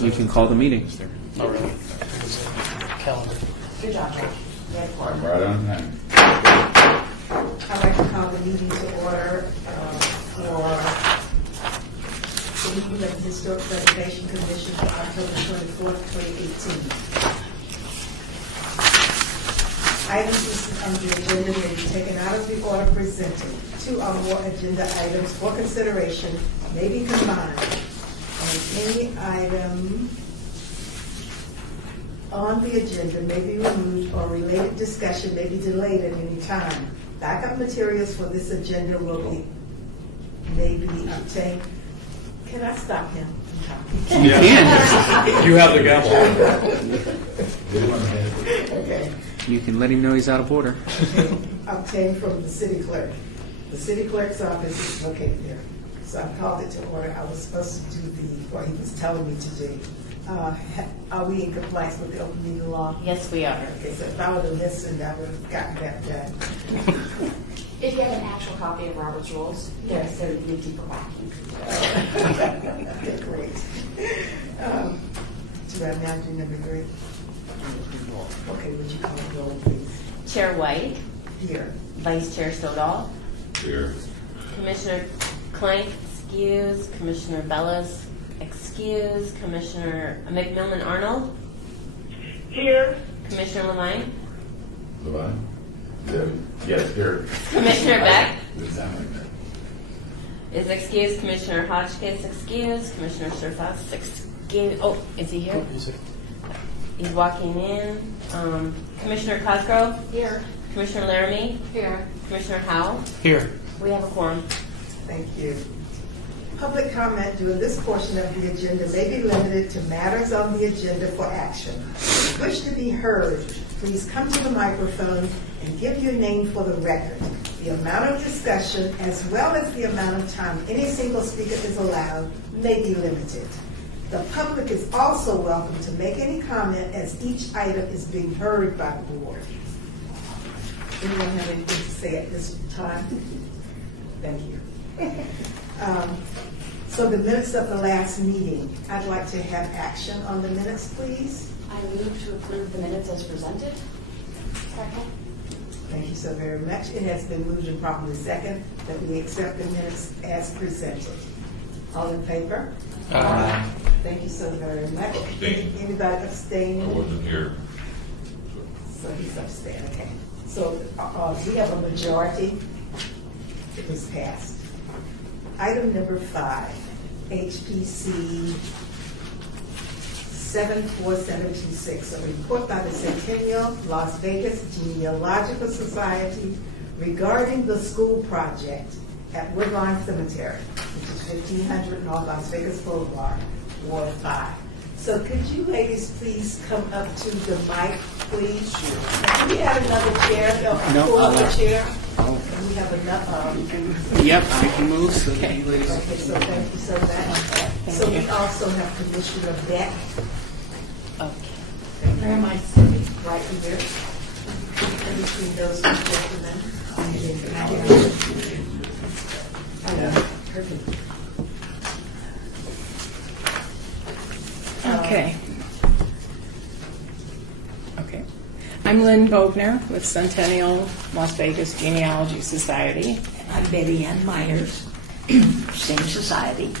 You can call the meeting. Oh, really? Calendar. Good job, Josh. I'm right on time. I'd like to call the meeting to order for the meeting of the Historic Preservation Commission for October 24th, 2018. Items listed on the agenda may be taken out of the order presented. Two or more agenda items for consideration may be combined, and any item on the agenda may be removed or related discussion may be delayed at any time. Backup materials for this agenda may be obtained. Can I stop him from talking? You can. You have the gavel. Okay. You can let him know he's out of order. Obtained from the city clerk. The city clerk's office is located there. So I called it to order. I was supposed to do what he was telling me to do. Are we in compliance with the open meeting law? Yes, we are. Okay, so if I would have listened, I would have gotten that done. If you have an actual copy of Robert's Rules, yes, they're empty for backing. Okay, great. Do I now do number 3? Okay, would you call the roll, please? Chair White, Here. Vice Chair Sodal, Here. Commissioner Clank, excuse, Commissioner Bellis, excuse, Commissioner McMillan Arnold, Here. Commissioner Lamine, Levine? Yes, here. Commissioner Beck Does sound like that. is excused, Commissioner Hotchkiss excused, Commissioner Surface excused. Oh, is he here? Is it? He's walking in. Commissioner Cosgrove, Here. Commissioner Laramie, Here. Commissioner Howell. Here. We have a quorum. Thank you. Public comment during this portion of the agenda may be limited to matters on the agenda for action. If you wish to be heard, please come to the microphone and give your name for the record. The amount of discussion, as well as the amount of time any single speaker is allowed, may be limited. The public is also welcome to make any comment as each item is being heard by the board. Anyone have anything to say at this time? Thank you. So the minutes of the last meeting, I'd like to have action on the minutes, please. I move to approve the minutes as presented. Second. Thank you so very much. It has been moved and properly second that we accept the minutes as presented. All in favor? Thank you so very much. Abstain. Anybody I abstaining? wasn't here. So he's abstaining, okay. So we have a majority. It was passed. Item number 5, HPC 74726, a report by the Centennial Las Vegas Genealogical Society regarding the school project at Woodlawn Cemetery, which is 1500 North Las Vegas Boulevard, Ward 5. So could you ladies please come up to the mic, please? Do we have another chair? No, Pull up I'll- a chair? Oh. And we have enough. Yep, I can move so that you ladies. Okay, so thank you so much. So we also have Commissioner Beck. Okay. Where am I sitting? Right here. In between those two gentlemen. Perfect. Okay. Okay. I'm Lynn Bogner with Centennial Las Vegas Genealogy Society. I'm Betty Ann Myers, same society.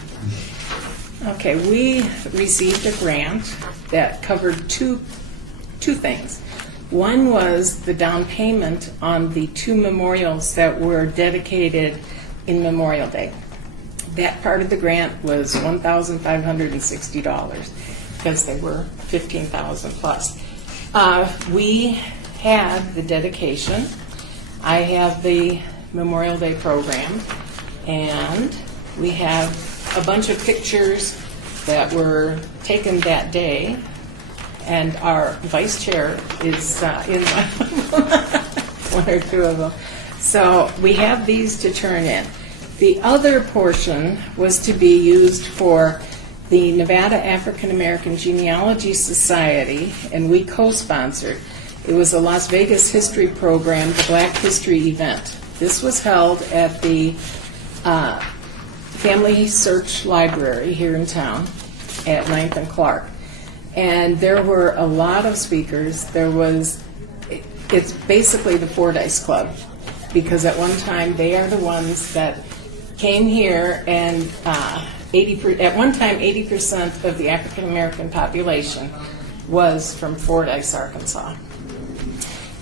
Okay, we received a grant that covered two things. One was the down payment on the 2 memorials that were dedicated in Memorial Day. That part of the grant was $1,560 because they were $15,000 plus. We had the dedication. I have the Memorial Day program, and we have a bunch of pictures that were taken that day, and our vice chair is in one or two of them. So we have these to turn in. The other portion was to be used for the Nevada African American Genealogy Society, and we co-sponsored. It was a Las Vegas history program, the Black History event. This was held at the Family Search Library here in town. at 9th and Clark. And there were a lot of speakers. It's basically the Fordyce Club, because at one time they are the ones that came here, and at one time 80% of the African American population was from Fordyce, Arkansas.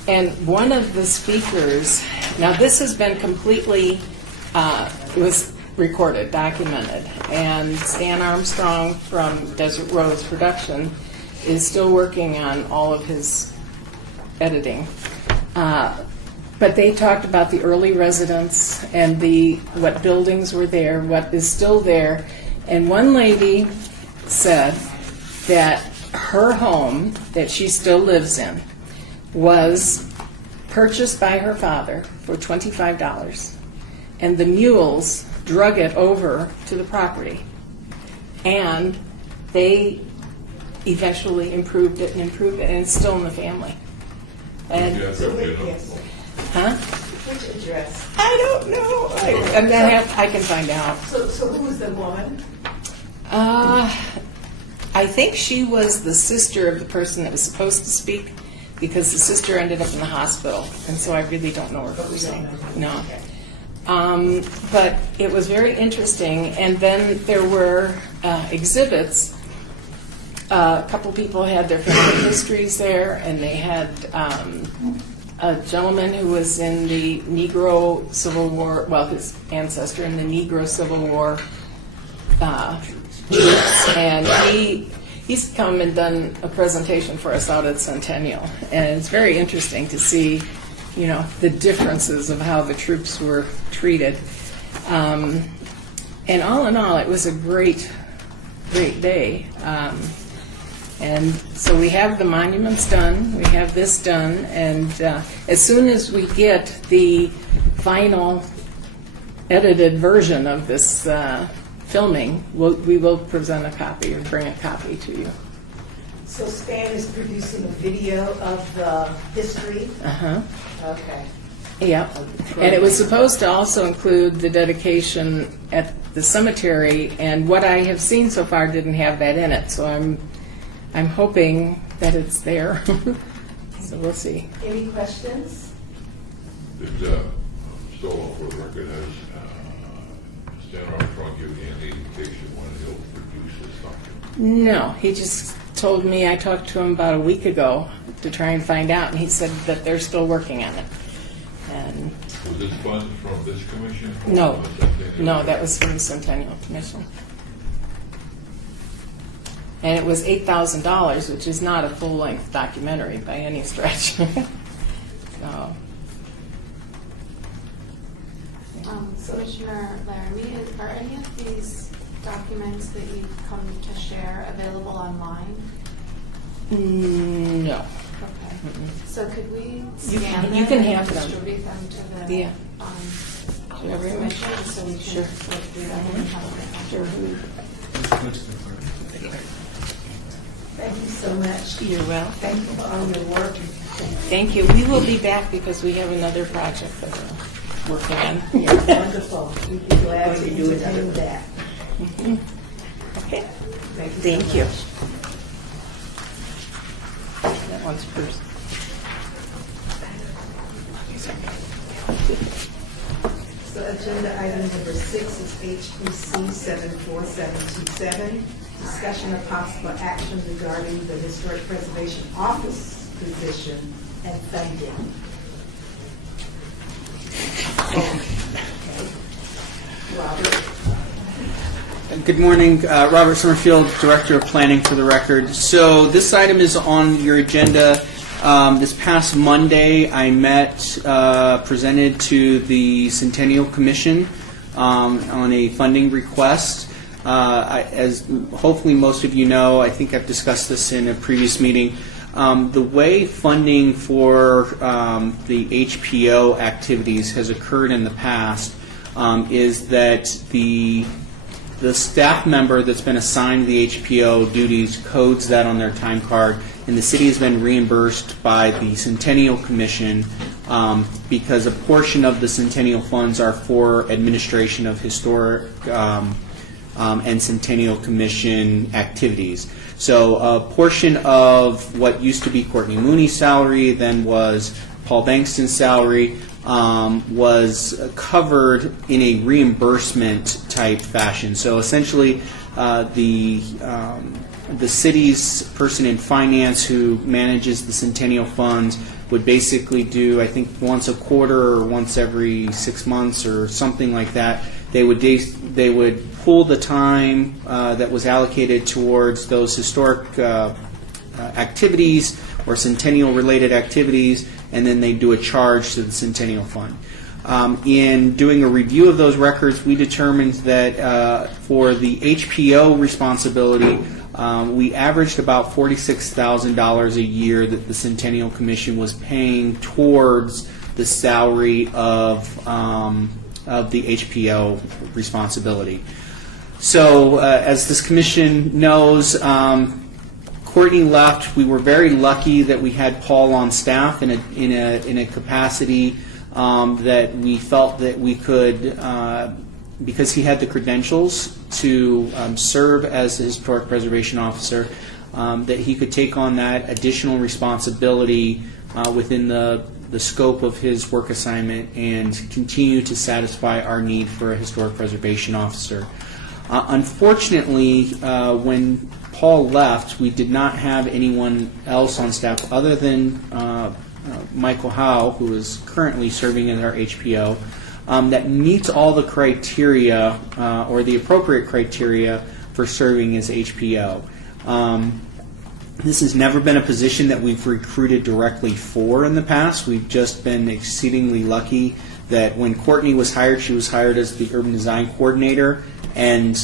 And one of the speakers, now this has been completely, it was recorded, documented, and Stan Armstrong from Desert Rose Production is still working on all of his editing. But they talked about the early residents and what buildings were there, what is still there. And one lady said that her home that she still lives in was purchased by her father for $25, and the mules drug it over to the property, and they eventually improved it, and it's still in the family. And Yes. huh? Which address? I don't know. I can find out. So who was the woman? I think she was the sister of the person that was supposed to speak, because the sister ended up in the hospital, and so I really don't know her first name. No. But it was very interesting, and then there were exhibits. A couple people had their family histories there, and they had a gentleman who was in the Negro Civil War, well, his ancestor in the Negro Civil War troops, and he's come and done a presentation for us out at Centennial, and it's very interesting to see, the differences of how the troops were treated. And all in all, it was a great day. And so we have the monuments done, we have this done, and as soon as we get the final edited version of this filming, we will present a copy or bring a copy to you. So Stan is producing a video of the history? Uh-huh. Okay. Yeah, and it was supposed to also include the dedication at the cemetery, and what I have seen so far didn't have that in it, so I'm hoping that it's there. So we'll see. Any questions? Did so for the record, has Stan Armstrong given you any indication when he'll produce this document? No, he just told me, I talked to him about a week ago to try and find out, and he said that they're still working on it. And Was this funds from this commission? no, that was from the Centennial Commission. And it was $8,000, which is not a full-length documentary by any stretch. So. Commissioner Laramie, are any of these documents that you've come to share available online? No. Okay. So could we You scan them can and have them. distribute them to the Yeah. To everyone? commission so we can Sure. look through them and have a Sure. Thank you so much. You're well. Thank you for all your work. Thank you. We will be back because we have another project that we're working on. Wonderful. We'd be glad to entertain that. Okay. Thank you. Thank you. That one's first. So agenda item number 6 is HPC 74727, discussion of possible action regarding the Historic Preservation Office position and funding. Robert. Good morning, Robert Summerfield, Director of Planning for the record. So this item is on your agenda. This past Monday, I presented to the Centennial Commission on a funding request. As hopefully most of you know, I think I've discussed this in a previous meeting, the way funding for the HPO activities has occurred in the past is that the staff member that's been assigned the HPO duties codes that on their time card, and the city has been reimbursed by the Centennial Commission because a portion of the Centennial funds are for administration of historic and Centennial Commission activities. So a portion of what used to be Courtney Mooney's salary, then was Paul Bankston's salary, was covered in a reimbursement type fashion. So essentially, the city's person in finance who manages the Centennial Funds would basically do, I think, once a quarter or once every 6 months or something like that. They would pool the time that was allocated towards those historic activities or Centennial-related activities, and then they do a charge to the Centennial Fund. In doing a review of those records, we determined that for the HPO responsibility, we averaged about $46,000 a year that the Centennial Commission was paying towards the salary of the HPO responsibility. So, as this commission knows, Courtney left. We were very lucky that we had Paul on staff in a capacity that we felt that we could, because he had the credentials to serve as the Historic Preservation Officer, that he could take on that additional responsibility within the scope of his work assignment and continue to satisfy our need for a Historic Preservation Officer. Unfortunately, when Paul left, we did not have anyone else on staff other than Michael Howe, who is currently serving in our HPO, that meets all the criteria or the appropriate criteria for serving as HPO. This has never been a position that we've recruited directly for in the past. We've just been exceedingly lucky that when Courtney was hired, she was hired as the Urban Design Coordinator, and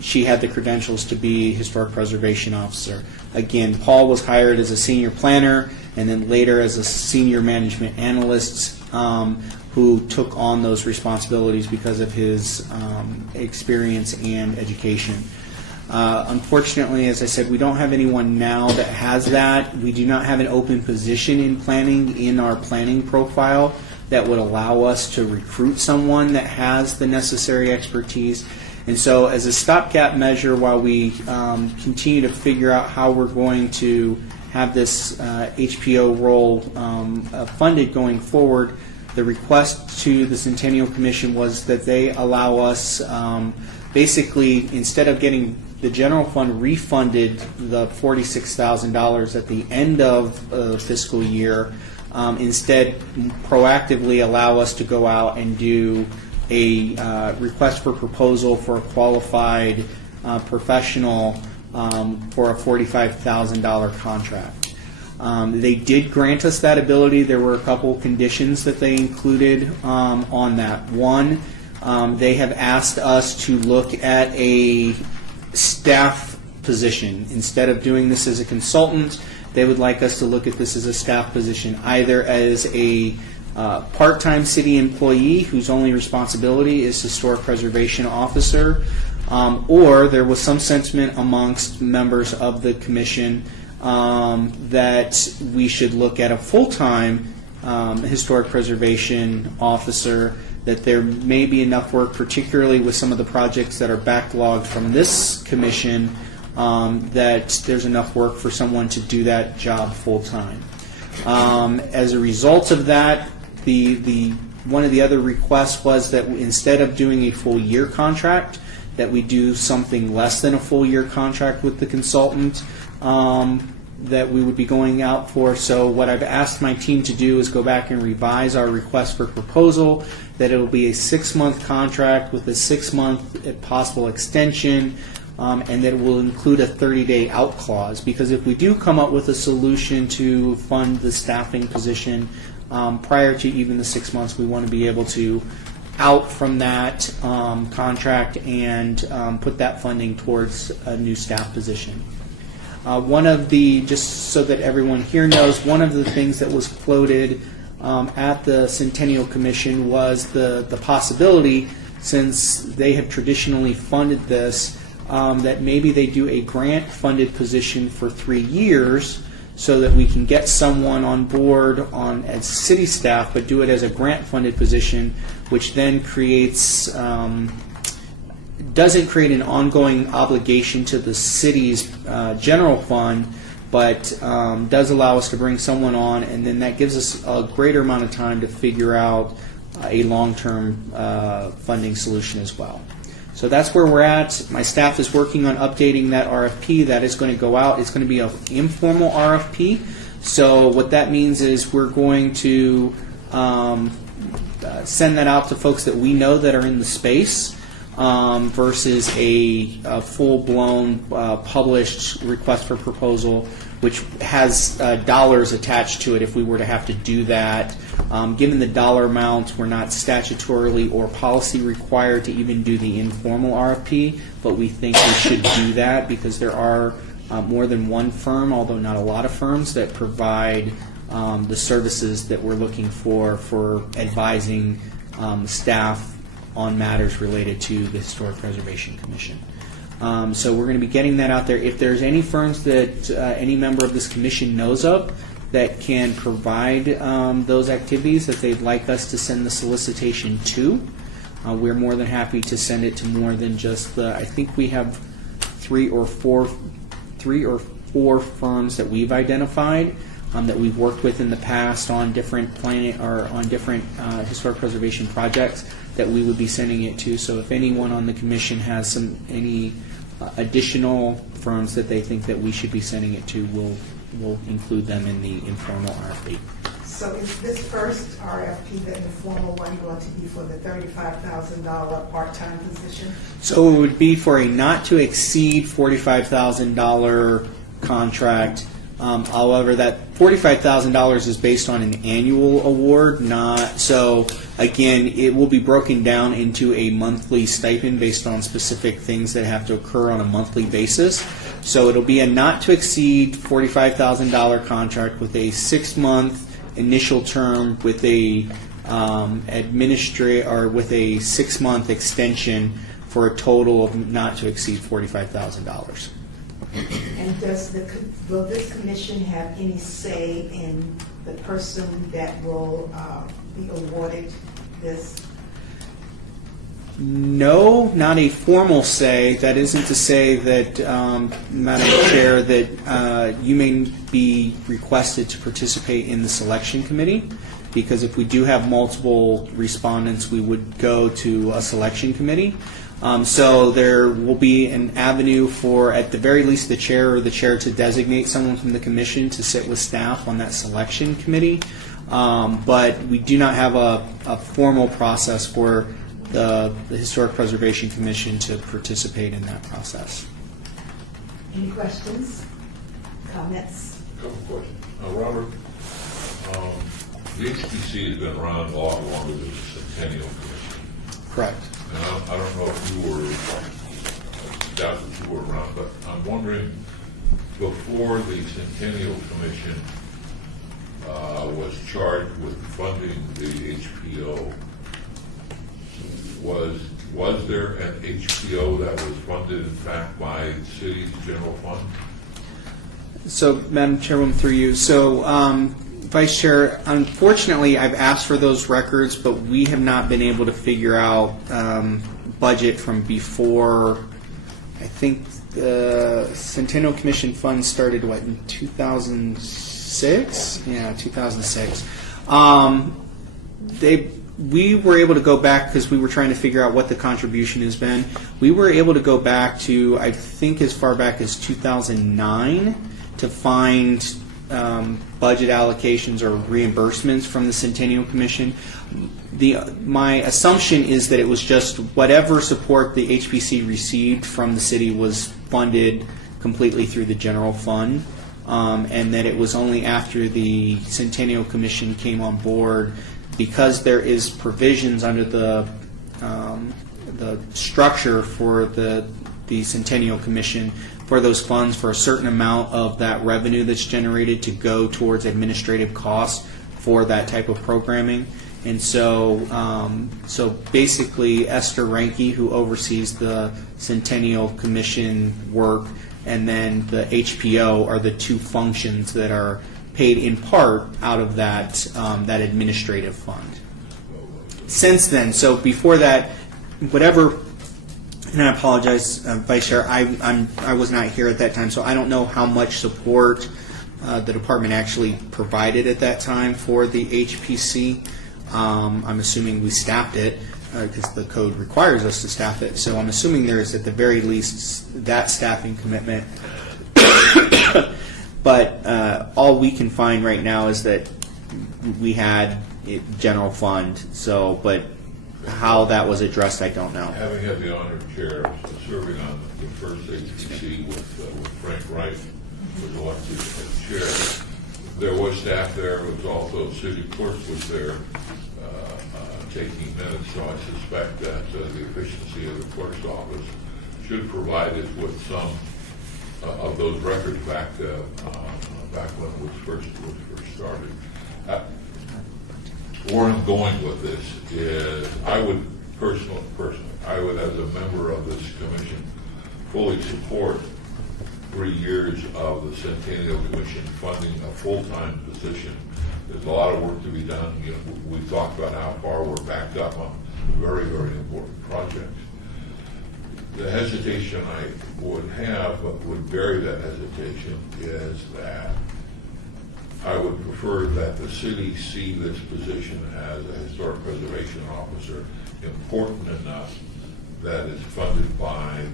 she had the credentials to be Historic Preservation Officer. Again, Paul was hired as a Senior Planner, and then later as a Senior Management Analyst, who took on those responsibilities because of his experience and education. Unfortunately, as I said, we don't have anyone now that has that. We do not have an open position in planning in our planning profile that would allow us to recruit someone that has the necessary expertise. And so as a stopgap measure, while we continue to figure out how we're going to have this HPO role funded going forward, the request to the Centennial Commission was that they allow us, basically, instead of getting the general fund refunded the $46,000 at the end of the fiscal year, instead proactively allow us to go out and do a request for proposal for a qualified professional for a $45,000 contract. They did grant us that ability. There were a couple conditions that they included on that. One, they have asked us to look at a staff position. Instead of doing this as a consultant, they would like us to look at this as a staff position, either as a part-time city employee whose only responsibility is Historic Preservation Officer, or there was some sentiment amongst members of the commission that we should look at a full-time Historic Preservation Officer, that there may be enough work, particularly with some of the projects that are backlogged from this commission, that there's enough work for someone to do that job full-time. As a result of that, one of the other requests was that instead of doing a full year contract, that we do something less than a full year contract with the consultant that we would be going out for. So what I've asked my team to do is go back and revise our request for proposal, that it will be a 6-month contract with a 6-month possible extension, and that it will include a 30-day out clause. Because if we do come up with a solution to fund the staffing position prior to even the 6 months, we want to be able to out from that contract and put that funding towards a new staff position. Just so that everyone here knows, one of the things that was floated at the Centennial Commission was the possibility, since they have traditionally funded this, that maybe they do a grant-funded position for 3 years so that we can get someone on board as city staff, but do it as a grant-funded position, which then creates doesn't create an ongoing obligation to the city's general fund, but does allow us to bring someone on, and then that gives us a greater amount of time to figure out a long-term funding solution as well. So that's where we're at. My staff is working on updating that RFP. That is going to go out. It's going to be an informal RFP. So what that means is we're going to send that out to folks that we know that are in the space versus a full-blown published request for proposal, which has dollars attached to it if we were to have to do that. Given the dollar amounts, we're not statutorily or policy required to even do the informal RFP, but we think we should do that because there are more than one firm, although not a lot of firms, that provide the services that we're looking for advising staff on matters related to the Historic Preservation Commission. So we're going to be getting that out there. If there's any firms that any member of this commission knows of that can provide those activities that they'd like us to send the solicitation to, we're more than happy to send it to more than just the, I think we have three or four firms that we've identified that we've worked with in the past on different planning or on different historic preservation projects that we would be sending it to. So if anyone on the commission has any additional firms that they think that we should be sending it to, we'll include them in the informal RFP. So is this first RFP, the informal one, going to be for the $35,000 part-time position? So it would be for a not to exceed $45,000 contract. However, that $45,000 is based on an annual award, not so. Again, it will be broken down into a monthly stipend based on specific things that have to occur on a monthly basis. So it'll be a not to exceed $45,000 contract with a 6-month initial term with a with a 6-month extension for a total of not to exceed $45,000. And will this commission have any say in the person that will be awarded this? No, not a formal say. That isn't to say that, Madam Chair, that you may be requested to participate in the selection committee, because if we do have multiple respondents, we would go to a selection committee. So there will be an avenue for, at the very least, the chair to designate someone from the commission to sit with staff on that selection committee. But we do not have a formal process for the Historic Preservation Commission to participate in that process. Any questions, comments? Couple questions. Robert, the HPC has been around a lot longer than the Centennial Commission. Correct. And I don't know if you were, I doubt that you were around, but I'm wondering, before the Centennial Commission was charged with funding the HPO, was there an HPO that was funded, in fact, by the city's general fund? So, Madam Chairwoman, through you. So, Vice Chair, unfortunately, I've asked for those records, but we have not been able to figure out budget from before. I think the Centennial Commission funds started, what, in 2006? Yeah, 2006. We were able to go back because we were trying to figure out what the contribution has been. We were able to go back to, I think, as far back as 2009 to find budget allocations or reimbursements from the Centennial Commission. My assumption is that it was just whatever support the HPC received from the city was funded completely through the general fund, and that it was only after the Centennial Commission came on board, because there is provisions under the structure for the Centennial Commission for those funds for a certain amount of that revenue that's generated to go towards administrative costs for that type of programming. And so, basically, Esther Ranke, who oversees the Centennial Commission work, and then the HPO are the two functions that are paid in part out of that that administrative fund. Since then, so before that, whatever and I apologize, Vice Chair, I was not here at that time, so I don't know how much support the department actually provided at that time for the HPC. I'm assuming we staffed it because the code requires us to staff it. So I'm assuming there is at the very least that staffing commitment. But all we can find right now is that we had general fund. So, but how that was addressed, I don't know. Having had the honor of chair, serving on the first HPC with Frank Wright, was elected as chair. There was staff there. There was also city clerk was there taking minutes. So I suspect that the efficiency of the clerk's office should provide us with some of those records back when it was first started. Where I'm going with this is, I would personally, I would, as a member of this commission, fully support 3 years of the Centennial Commission funding a full-time position. There's a lot of work to be done. You know, we talked about how far we're backed up on very, very important projects. The hesitation I would have, but would bury that hesitation, is that I would prefer that the city see this position as a historic preservation officer important enough that it's funded by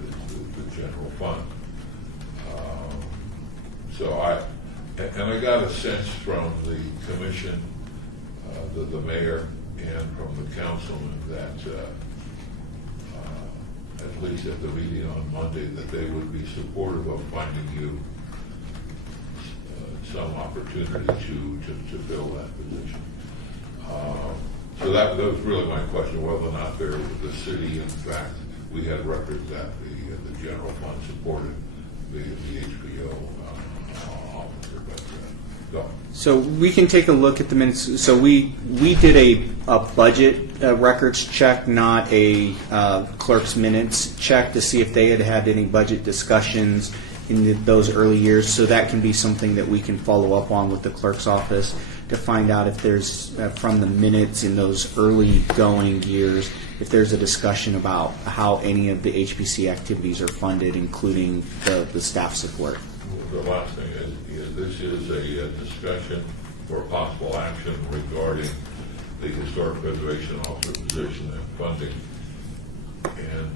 the general fund. And I got a sense from the commission, the mayor, and from the councilman that at least at the meeting on Monday, that they would be supportive of finding you some opportunity to fill that position. So that was really my question, whether or not there, the city, in fact, we had records that the general fund supported the HBO officer, but go. So we can take a look at the minutes. So we did a budget records check, not a clerk's minutes check, to see if they had any budget discussions in those early years. So that can be something that we can follow up on with the clerk's office to find out if there's, from the minutes in those early going years, if there's a discussion about how any of the HPC activities are funded, including the staff support. The last thing is this is a discussion for possible action regarding the historic preservation officer position and funding. And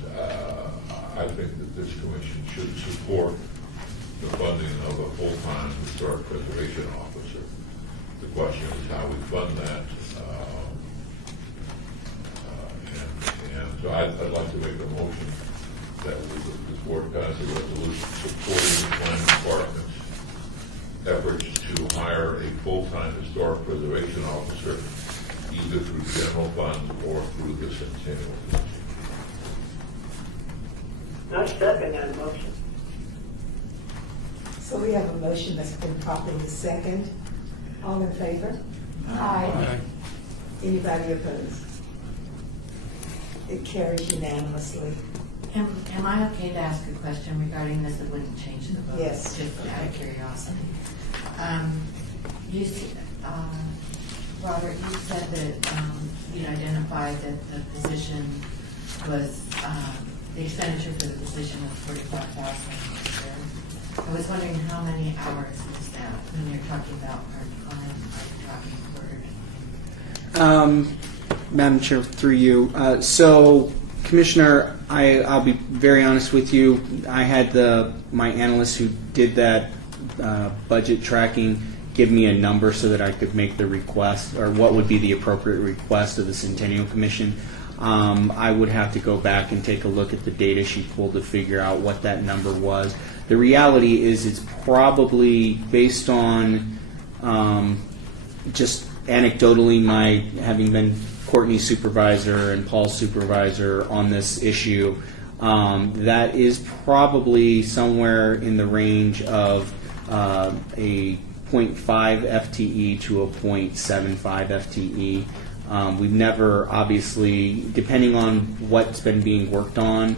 I think that this commission should support the funding of a full-time historic preservation officer. The question is how we fund that. And so I'd like to make a motion that this board pass a resolution supporting the planning department's efforts to hire a full-time historic preservation officer, either through general fund or through the Centennial Commission. I second that motion. So we have a motion that's been properly second. All in favor? Aye. Anybody opposed? It carries unanimously. Am I okay to ask a question regarding this? It wouldn't change the vote. Yes. Just out of curiosity. Robert, you said that you'd identified that the position was, the expenditure for the position was $45,000. I was wondering how many hours is that when you're talking about part-time, are you talking for? Madam Chair, through you. So, Commissioner, I'll be very honest with you. I had my analyst who did that budget tracking give me a number so that I could make the request, or what would be the appropriate request of the Centennial Commission. I would have to go back and take a look at the data she pulled to figure out what that number was. The reality is it's probably based on just anecdotally my having been Courtney's supervisor and Paul's supervisor on this issue. That is probably somewhere in the range of a 0.5 FTE to a 0.75 FTE. We've never, obviously, depending on what's been being worked on,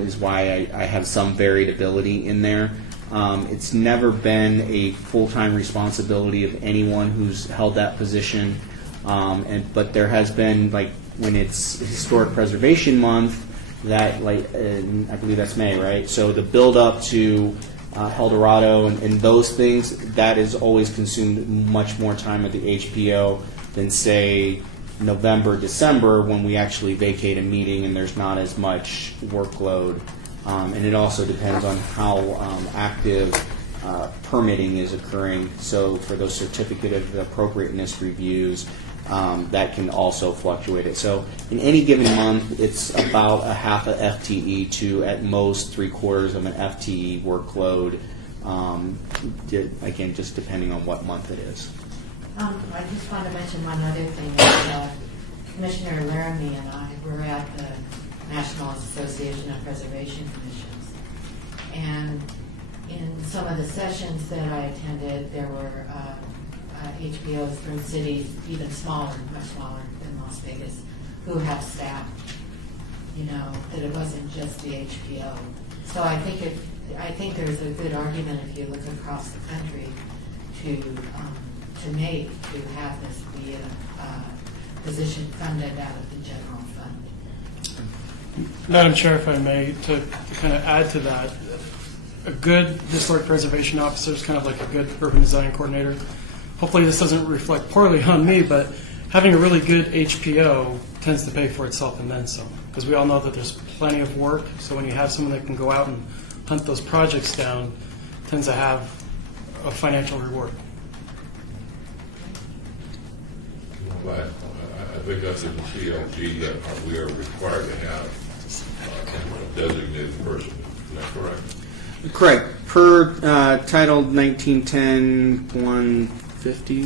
is why I have some variability in there. It's never been a full-time responsibility of anyone who's held that position, but there has been, like when it's Historic Preservation Month, that, like, I believe that's May, right? So the build up to Eldorado and those things, that is always consumed much more time at the HPO than, say, November, December, when we actually vacate a meeting and there's not as much workload. And it also depends on how active permitting is occurring. So for those certificate of appropriateness reviews, that can also fluctuate it. So in any given month, it's about a half a FTE to at most 3/4 of an FTE workload. Again, just depending on what month it is. I just want to mention one other thing. That, Commissioner Laramie and I were at the National Association of Preservation Commissions, and in some of the sessions that I attended, there were HPOs from cities even smaller, much smaller than Las Vegas, who have staff. You know, that it wasn't just the HPO. So I think there's a good argument if you look across the country to have this be a position funded out of the general fund. Madam Chair, if I may, to kind of add to that, a good historic preservation officer is kind of like a good urban design coordinator. Hopefully this doesn't reflect poorly on me, but having a really good HPO tends to pay for itself and then some. Because we all know that there's plenty of work, so when you have someone that can go out and hunt those projects down, tends to have a financial reward. But I think that's in the CLG that we are required to have a designated person. Is that correct? Correct. Per Title 1910, 150,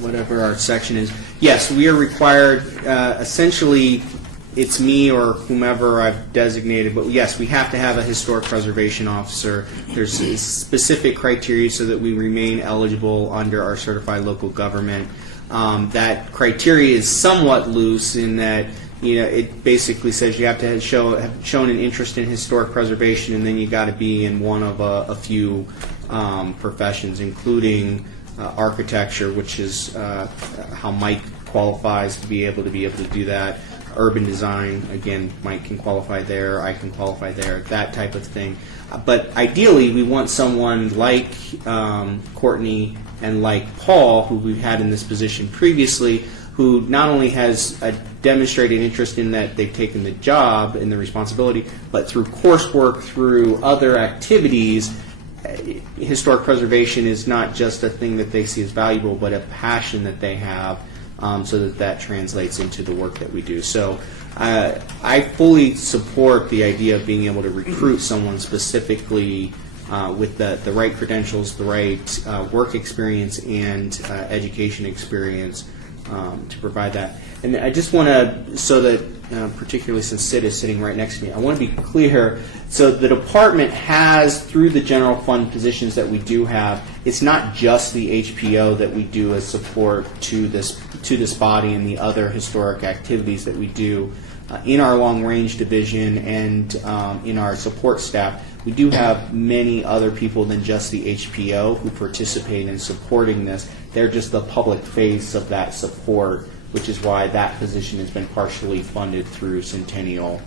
whatever our section is. Yes, we are required, essentially, it's me or whomever I've designated, but yes, we have to have a historic preservation officer. There's specific criteria so that we remain eligible under our certified local government. That criteria is somewhat loose in that, you know, it basically says you have to have shown an interest in historic preservation, and then you got to be in one of a few professions, including architecture, which is how Mike qualifies to be able to do that. Urban design, again, Mike can qualify there, I can qualify there, that type of thing. But ideally, we want someone like Courtney and like Paul, who we've had in this position previously, who not only has a demonstrated interest in that they've taken the job and the responsibility, but through coursework, through other activities, historic preservation is not just a thing that they see as valuable, but a passion that they have, so that translates into the work that we do. So I fully support the idea of being able to recruit someone specifically with the right credentials, the right work experience, and education experience to provide that. And I just want to, so that particularly since Sid is sitting right next to me, I want to be clear. So the department has, through the general fund positions that we do have, it's not just the HPO that we do as support to this body and the other historic activities that we do. In our long-range division and in our support staff, we do have many other people than just the HPO who participate in supporting this. They're just the public face of that support, which is why that position has been partially funded through Centennial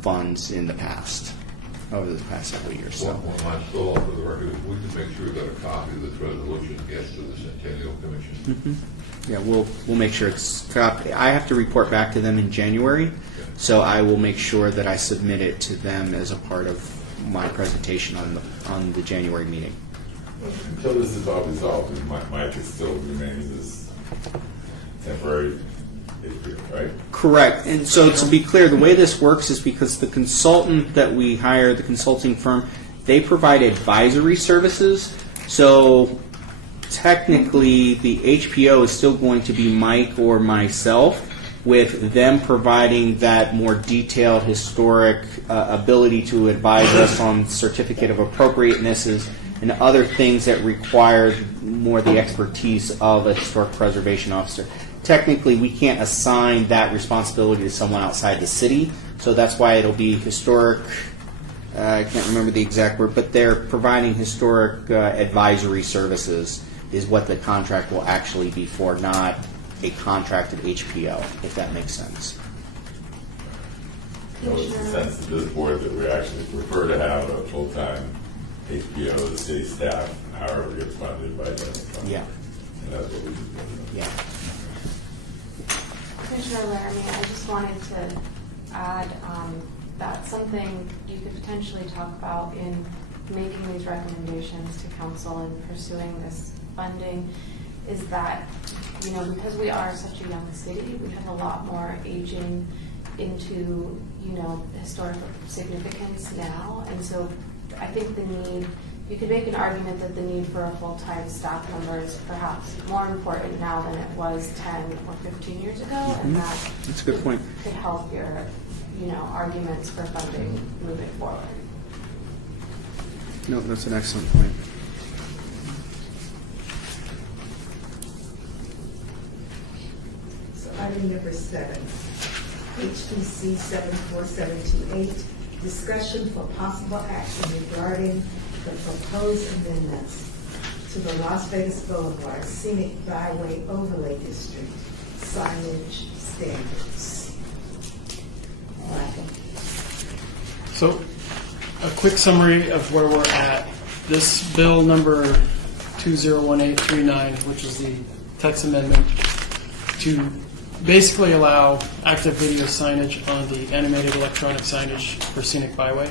funds in the past, over the past several years. So. One last thought for the record, if we can make sure that a copy of this resolution gets to the Centennial Commission. Mm-hmm. Yeah, we'll make sure it's copied. I have to report back to them in January, so I will make sure that I submit it to them as a part of my presentation on the January meeting. Until this is all resolved, Mike still remains as temporary, right? Correct. And so to be clear, the way this works is because the consultant that we hire, the consulting firm, they provide advisory services. So technically, the HPO is still going to be Mike or myself, with them providing that more detailed historic ability to advise us on certificate of appropriatenesses and other things that require more the expertise of a historic preservation officer. Technically, we can't assign that responsibility to someone outside the city, so that's why it'll be historic, I can't remember the exact word, but they're providing historic advisory services is what the contract will actually be for, not a contracted HPO, if that makes sense. You know, it's a sense to this board that we actually prefer to have a full-time HBO city staff, however it's funded by general fund. Yeah. And that's what we do. Yeah. Commissioner Laramie, I just wanted to add that something you could potentially talk about in making these recommendations to council and pursuing this funding is that, you know, because we are such a young city, we have a lot more aging into, you know, historical significance now. And so I think the need, you could make an argument that the need for a full-time staff member is perhaps more important now than it was 10 or 15 years ago. And that That's a good point. could help your, you know, arguments for funding moving forward. No, that's an excellent point. So item number 7, HPC 74728, discussion for possible action regarding the proposed amendments to the Las Vegas Boulevard Scenic Byway Overlay District signage standards. Michael. So, a quick summary of where we're at. This bill number 201839, which is the text amendment to basically allow active video signage on the animated electronic signage for Scenic Byway.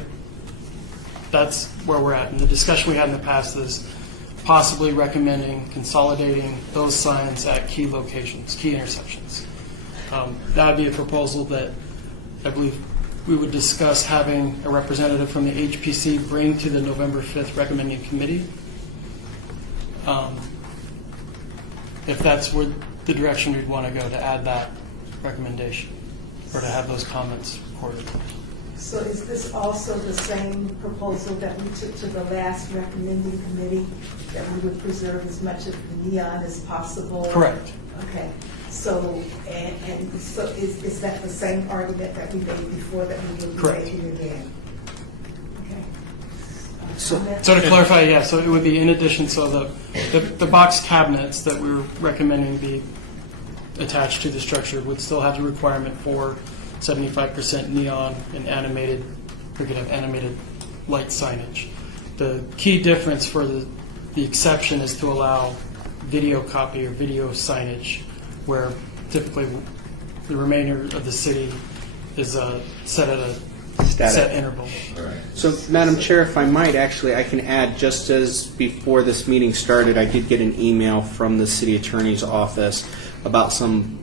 That's where we're at. And the discussion we had in the past is possibly recommending consolidating those signs at key locations, key intersections. That would be a proposal that I believe we would discuss having a representative from the HPC bring to the November 5th recommending committee. If that's where the direction we'd want to go, to add that recommendation or to have those comments recorded. So is this also the same proposal that we took to the last recommending committee, that we would preserve as much of the neon as possible? Correct. Okay. So, and so is that the same argument that we made before that we would be Correct. making again? Okay. So- Comment? So to clarify, yeah, so it would be in addition, so the box cabinets that we were recommending be attached to the structure would still have the requirement for 75% neon and animated, we could have animated light signage. The key difference for the exception is to allow video copy or video signage, where typically the remainder of the city is set at a Static. set interval. So, Madam Chair, if I might, actually, I can add, just as before this meeting started, I did get an email from the City Attorney's Office about some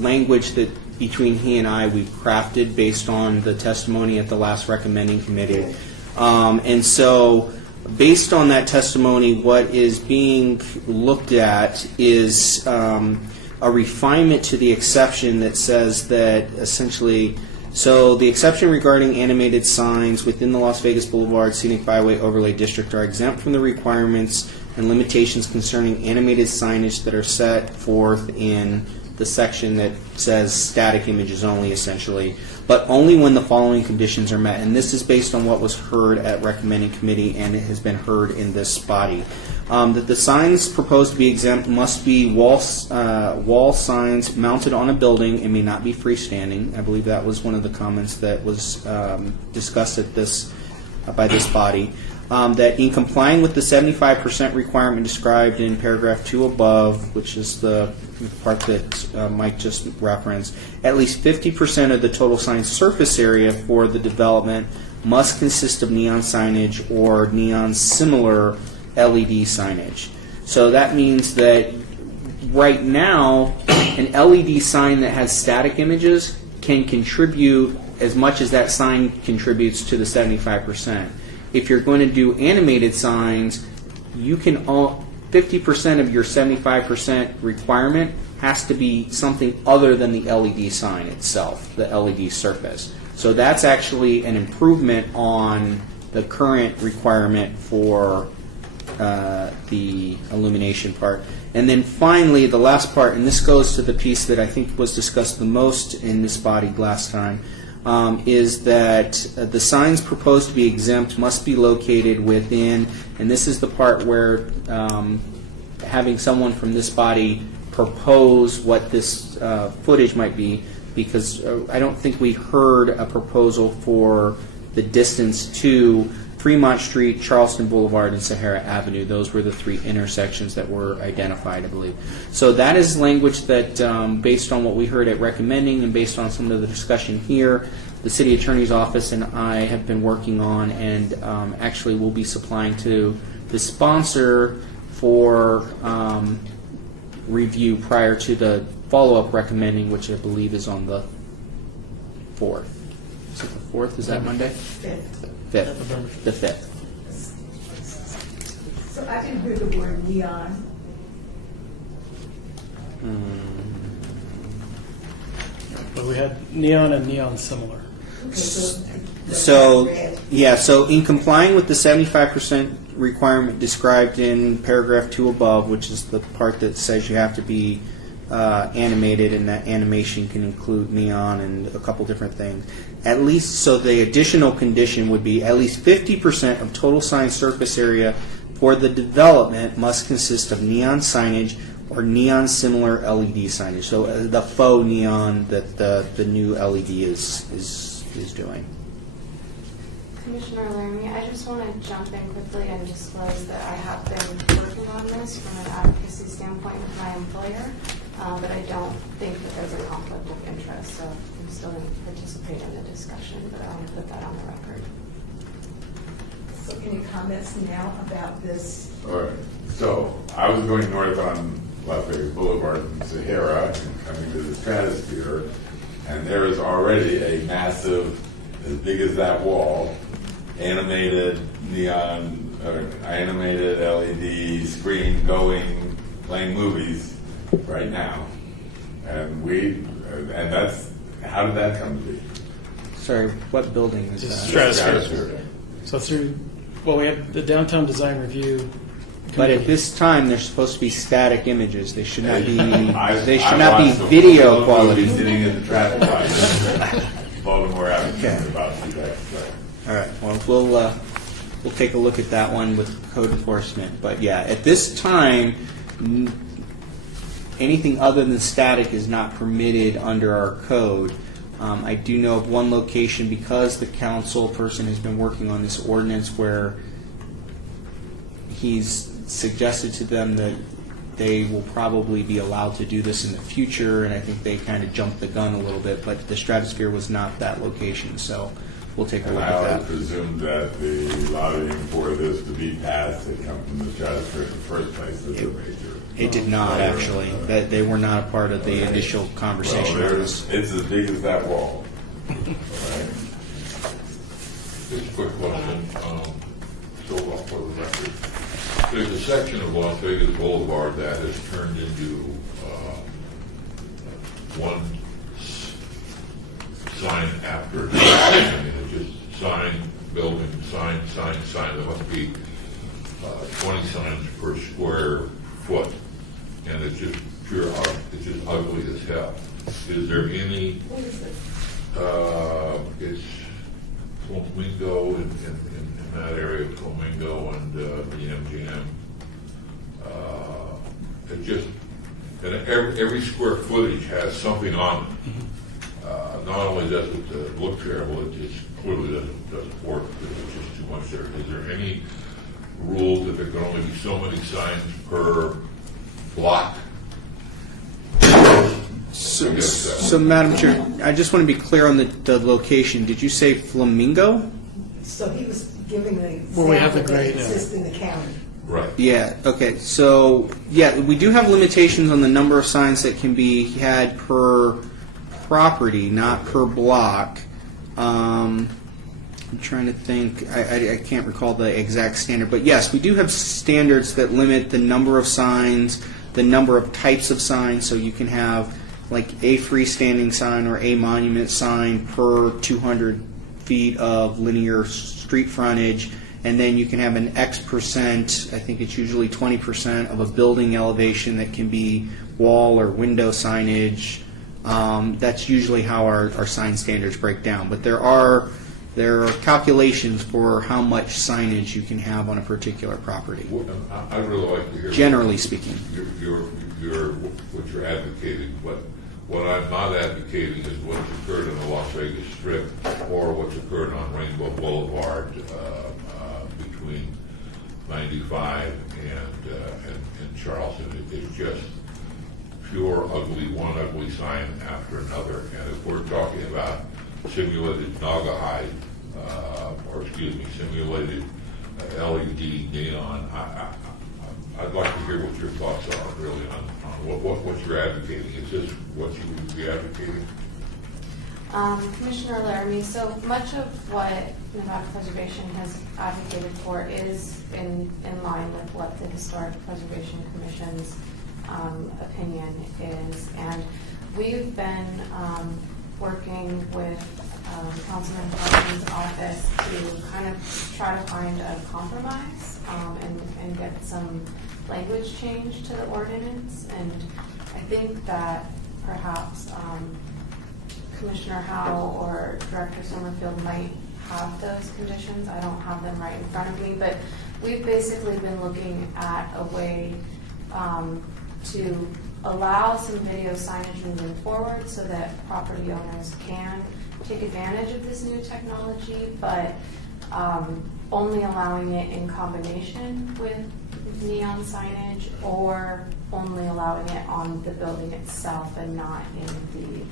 language that between he and I we've crafted based on the testimony at the last recommending committee. And so, based on that testimony, what is being looked at is a refinement to the exception that says that essentially, so the exception regarding animated signs within the Las Vegas Boulevard Scenic Byway Overlay District are exempt from the requirements and limitations concerning animated signage that are set forth in the section that says static images only, essentially, but only when the following conditions are met. And this is based on what was heard at recommending committee, and it has been heard in this body. That the signs proposed to be exempt must be wall signs mounted on a building and may not be freestanding. I believe that was one of the comments that was discussed at this by this body. That in complying with the 75% requirement described in paragraph 2 above, which is the part that Mike just referenced, at least 50% of the total sign surface area for the development must consist of neon signage or neon similar LED signage. So that means that right now, an LED sign that has static images can contribute as much as that sign contributes to the 75%. If you're going to do animated signs, you can 50% of your 75% requirement has to be something other than the LED sign itself, the LED surface. So that's actually an improvement on the current requirement for the illumination part. And then finally, the last part, and this goes to the piece that I think was discussed the most in this body last time, is that the signs proposed to be exempt must be located within, and this is the part where having someone from this body propose what this footage might be, because I don't think we heard a proposal for the distance to Fremont Street, Charleston Boulevard, and Sahara Avenue. Those were the three intersections that were identified, I believe. So that is language that, based on what we heard at recommending and based on some of the discussion here, the City Attorney's Office and I have been working on, and actually will be supplying to the sponsor for review prior to the follow-up recommending, which I believe is on the 4th. Is it the 4th? Is that Monday? 5th. The 5th. So I didn't hear the word neon. But we had neon and neon similar. Okay, so So, red. yeah, so in complying with the 75% requirement described in paragraph 2 above, which is the part that says you have to be animated, and that animation can include neon and a couple different things. At least, so the additional condition would be at least 50% of total sign surface area for the development must consist of neon signage or neon similar LED signage. So the faux neon that the new LED is doing. Commissioner Laramie, I just want to jump in quickly and disclose that I have been working on this from an advocacy standpoint with my employer, but I don't think that there's a conflict of interest, so I'm still going to participate in the discussion, but I want to put that on the record. So any comments now about this? All right. So I was going north on Las Vegas Boulevard from Sahara and coming to the Stratosphere, and there is already a massive, as big as that wall, animated neon, animated LED screen going, playing movies right now. And that's, how did that come to be? Sorry, what building is Just that? Stratosphere. So we have the downtown design review. But at this time, they're supposed to be static images. They should not be. I They should not be watched the video movie quality. Sitting in the traffic light, Baltimore Avenue, Okay. about to that. All right. Well, we'll take a look at that one with code enforcement. But yeah, at this time, anything other than static is not permitted under our code. I do know of one location, because the council person has been working on this ordinance, where he's suggested to them that they will probably be allowed to do this in the future, and I think they kind of jumped the gun a little bit, but the Stratosphere was not that location, so we'll take a And look I at always that. presumed that the lobbying for this to be passed had come from the Stratosphere in the first place as a major. It did not, actually. That they were not a part of the initial Well, conversation on this. it's as big as that wall. Right? Just a quick question, so for the record. There's a section of Las Vegas Boulevard that has turned into one sign after another. I mean, it's just sign, building, sign. There must be 20 signs per square foot, and it's just it's just ugly as hell. Is there any? It's Flamingo in that area, Flamingo and the MGM. It just, and every square footage has something on it. Not only does it look terrible, it just clearly doesn't work because there's just too much there. Is there any rule that there can only be so many signs per block? So, Madam Chair, I just want to be clear on the location. Did you say Flamingo? So he was giving an Where we have example the that grade, yeah. exists in the county. Right. Yeah, okay. So, yeah, we do have limitations on the number of signs that can be had per property, not per block. I'm trying to think. I can't recall the exact standard, but yes, we do have standards that limit the number of signs, the number of types of signs. So you can have like a freestanding sign or a monument sign per 200 feet of linear street frontage, and then you can have an X%, I think it's usually 20% of a building elevation that can be wall or window signage. That's usually how our sign standards break down. But there are calculations for how much signage you can have on a particular property, I'd really like to hear. generally speaking. What you're advocating, but What I'm not advocating is what's occurred in the Las Vegas Strip or what's occurred on Rainbow Boulevard between 95 and Charleston. It's just pure ugly, one ugly sign after another. And if we're talking about simulated Naugahyde, simulated LED neon, I'd like to hear what your thoughts are really on what you're advocating. Is this what you would be advocating? Commissioner Laramie, so much of what Nevada Preservation has advocated for is in line with what the Historic Preservation Commission's opinion is. And we've been working with Councilman Parsons' office to kind of try to find a compromise and get some language change to the ordinance. And I think that perhaps Commissioner Howell or Director Summerfield might have those conditions. I don't have them right in front of me, but we've basically been looking at a way to allow some video signage moving forward so that property owners can take advantage of this new technology, but only allowing it in combination with neon signage, or only allowing it on the building itself and not in the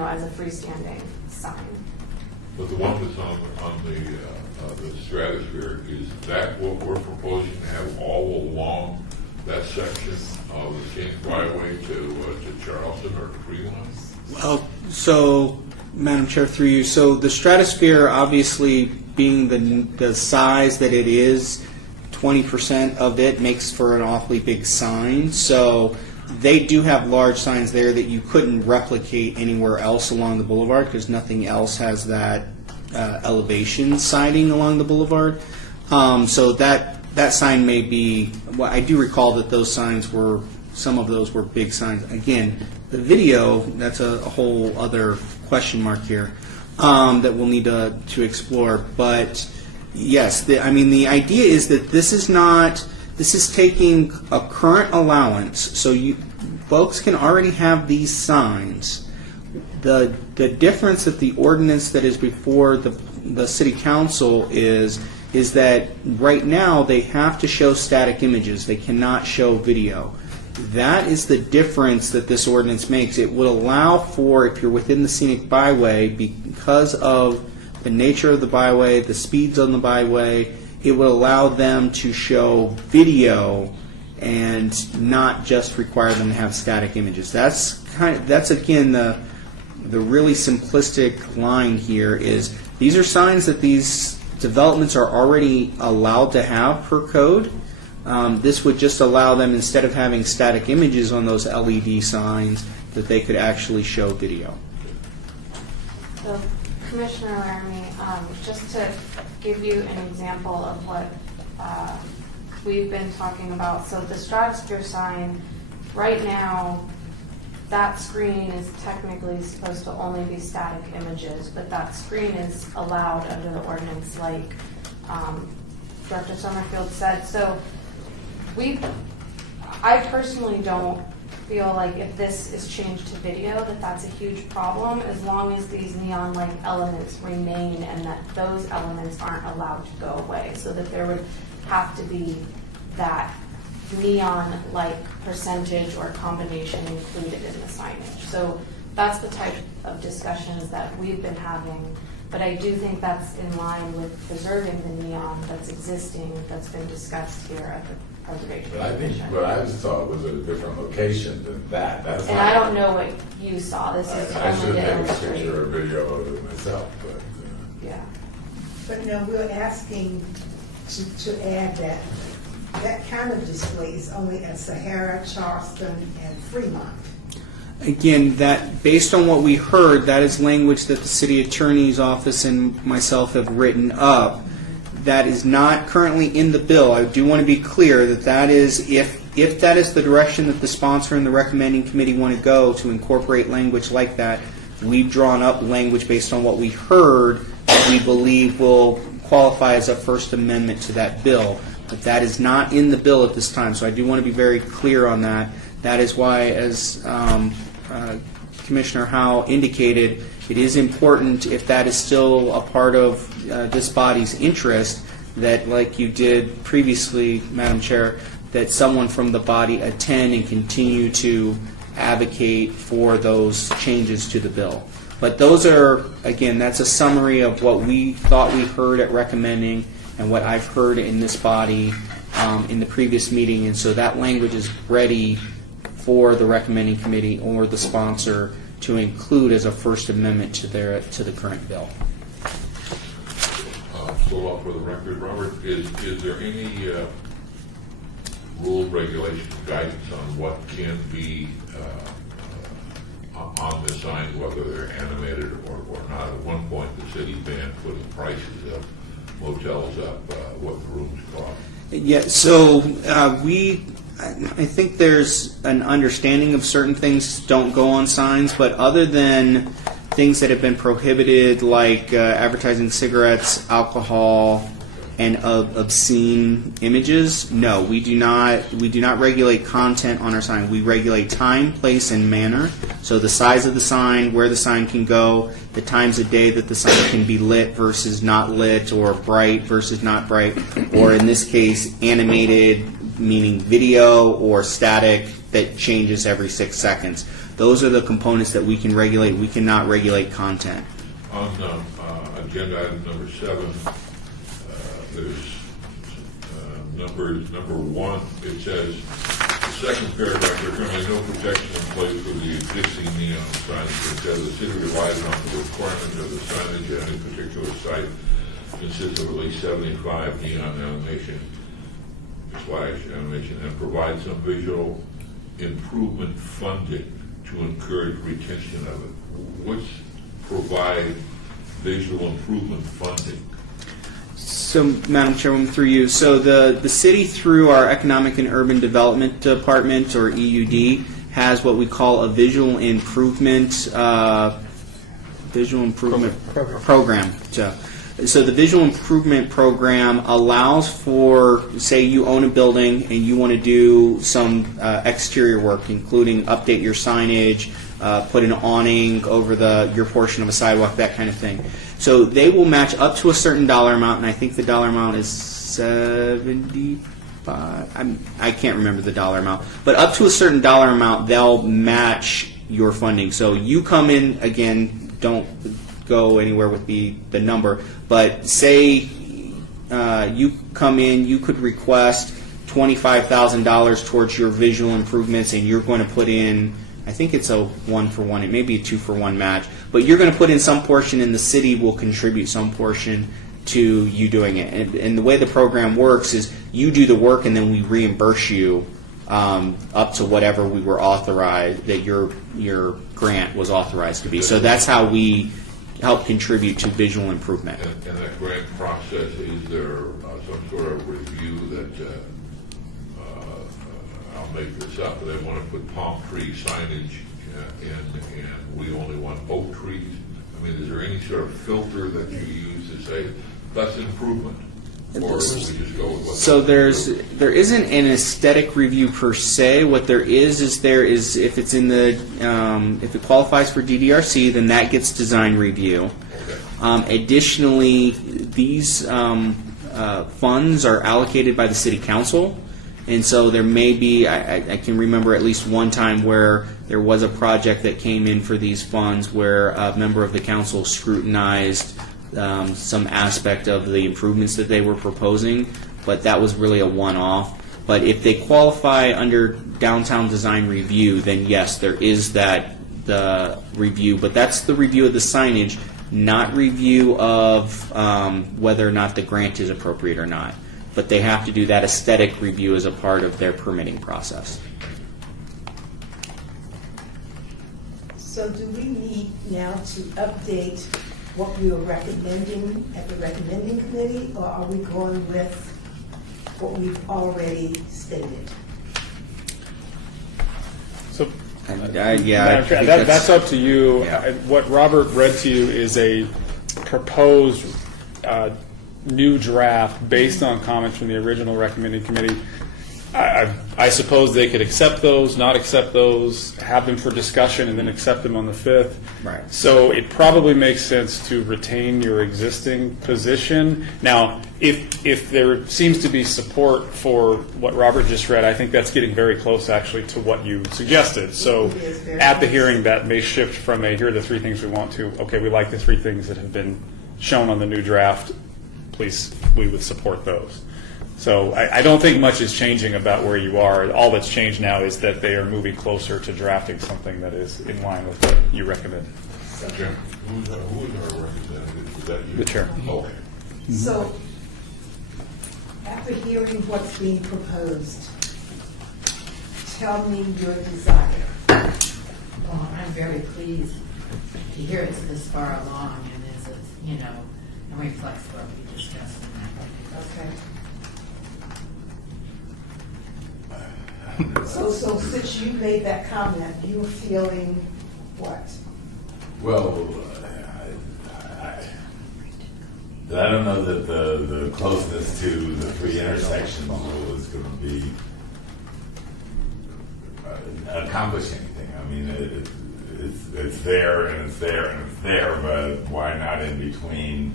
as a freestanding sign. But the one that's on the Stratosphere, is that what we're proposing to have all along that section of the Kings Byway to Charleston or to Fremont? Well, so, Madam Chair, through you, so the Stratosphere, obviously being the size that it is, 20% of it makes for an awfully big sign. So they do have large signs there that you couldn't replicate anywhere else along the boulevard because nothing else has that elevation siding along the boulevard. So that sign may be, well, I do recall that those signs were, some of those were big signs. Again, the video, that's a whole other question mark here that we'll need to explore. But yes, the idea is that this is taking a current allowance, so you folks can already have these signs. The difference that the ordinance that is before the city council is that right now they have to show static images. They cannot show video. That is the difference that this ordinance makes. It would allow for, if you're within the scenic byway, because of the nature of the byway, the speeds on the byway, it would allow them to show video and not just require them to have static images. That's again the really simplistic line here is these are signs that these developments are already allowed to have per code. This would just allow them, instead of having static images on those LED signs, that they could actually show video. So, Commissioner Laramie, just to give you an example of what we've been talking about. So the Stratosphere sign, right now, that screen is technically supposed to only be static images, but that screen is allowed under the ordinance, like Director Summerfield said. So I personally don't feel like if this is changed to video that that's a huge problem, as long as these neon-like elements remain and that those elements aren't allowed to go away, so that there would have to be that neon-like percentage or combination included in the signage. So that's the type of discussions that we've been having, but I do think that's in line with preserving the neon that's existing, that's been discussed here at the Preservation But I think Commission. what I just saw was a different location than that. That's And not- I don't know what you saw. This is I only should to take a illustrate. picture or video of it myself, but Yeah. But no, we're asking to add that kind of display is only at Sahara, Charleston, and Fremont. Again, that based on what we heard, that is language that the city attorney's office and myself have written up. That is not currently in the bill. I do want to be clear that that is, if that is the direction that the sponsor and the recommending committee want to go, to incorporate language like that, we've drawn up language based on what we heard that we believe will qualify as a First Amendment to that bill. But that is not in the bill at this time, so I do want to be very clear on that. That is why, as Commissioner Howe indicated, it is important, if that is still a part of this body's interest, that, like you did previously, Madam Chair, that someone from the body attend and continue to advocate for those changes to the bill. But those are, again, that's a summary of what we thought we heard at recommending and what I've heard in this body in the previous meeting, and so that language is ready for the recommending committee or the sponsor to include as a first amendment to the current bill. So for the record, Robert, is there any rule, regulation, guidance on what can be on the sign, whether they're animated or not? At one point, the city banned putting prices of motels up, what the rooms cost. Yeah, so I think there's an understanding of certain things don't go on signs, but other than things that have been prohibited, like advertising cigarettes, alcohol, and obscene images, no, we do not regulate content on our sign. We regulate time, place, and manner. So the size of the sign, where the sign can go, the times of day that the sign can be lit versus not lit, or bright versus not bright, or in this case, animated, meaning video, or static that changes every 6 seconds. Those are the components that we can regulate. We cannot regulate content. On agenda item number 7, there's number 1. It says, the second paragraph, there currently no protection in place for the existing neon signs. It says the city relies on the requirement of the signage at any particular site consists of at least 75 neon animation and provides some visual improvement funding to encourage retention of it. What's provide visual improvement funding? So, Madam Chairwoman, through you, so the city, through our Economic and Urban Development Department, or EUD, has what we call a visual improvement program. So the visual improvement program allows for, say you own a building and you want to do some exterior work, including update your signage, put an awning over your portion of a sidewalk, that kind of thing. So they will match up to a certain dollar amount, and I think the dollar amount is 75. I can't remember the dollar amount, but up to a certain dollar amount, they'll match your funding. So you come in, again, don't go anywhere with the number, but say you come in, you could request $25,000 towards your visual improvements, and you're going to put in, I think it's a 1-for-1, it may be a 2-for-1 match, but you're going to put in some portion, and the city will contribute some portion to you doing it. And the way the program works is you do the work, and then we reimburse you up to whatever we were authorized, that your grant was authorized to be. So that's how we help contribute to visual improvement. And that grant process, is there some sort of review that, I'll make this up, but they want to put palm tree signage in, and we only want oak trees? I mean, is there any sort of filter that you use to say, that's improvement? Or we just go with what? So there isn't an aesthetic review per se. What there is if it's in the if it qualifies for DDRC, then that gets design review. Okay. Additionally, these funds are allocated by the city council, and so there may be, I can remember at least one time where there was a project that came in for these funds where a member of the council scrutinized some aspect of the improvements that they were proposing, but that was really a one-off. But if they qualify under downtown design review, then yes, there is the review, but that's the review of the signage, not review of whether or not the grant is appropriate or not. But they have to do that aesthetic review as a part of their permitting process. So do we need now to update what we were recommending at the recommending committee, or are we going with what we've already stated? So, yeah, that's up to you. Yeah. What Robert read to you is a proposed new draft based on comments from the original recommending committee. I suppose they could accept those, not accept those, have them for discussion, and then accept them on the 5th. Right. So it probably makes sense to retain your existing position. Now, if there seems to be support for what Robert just read, I think that's getting very close, actually, to what you suggested. So It is very at the close. hearing, that may shift from a, here are the 3 things we want to, okay, we like the 3 things that have been shown on the new draft. Please, we would support those. So I don't think much is changing about where you are. All that's changed now is that they are moving closer to drafting something that is in line with what you recommend. Jim, who's our representative? Is that you? The chair. Okay. So, after hearing what's being proposed, tell me your desire. Well, I'm very pleased to hear it's this far along and and reflects what we discussed. Okay. So since you made that comment, you were feeling what? Well, I don't know that the closeness to the 3 intersections rule is going to be accomplish anything. I mean, it's there and it's there and it's there, but why not in between?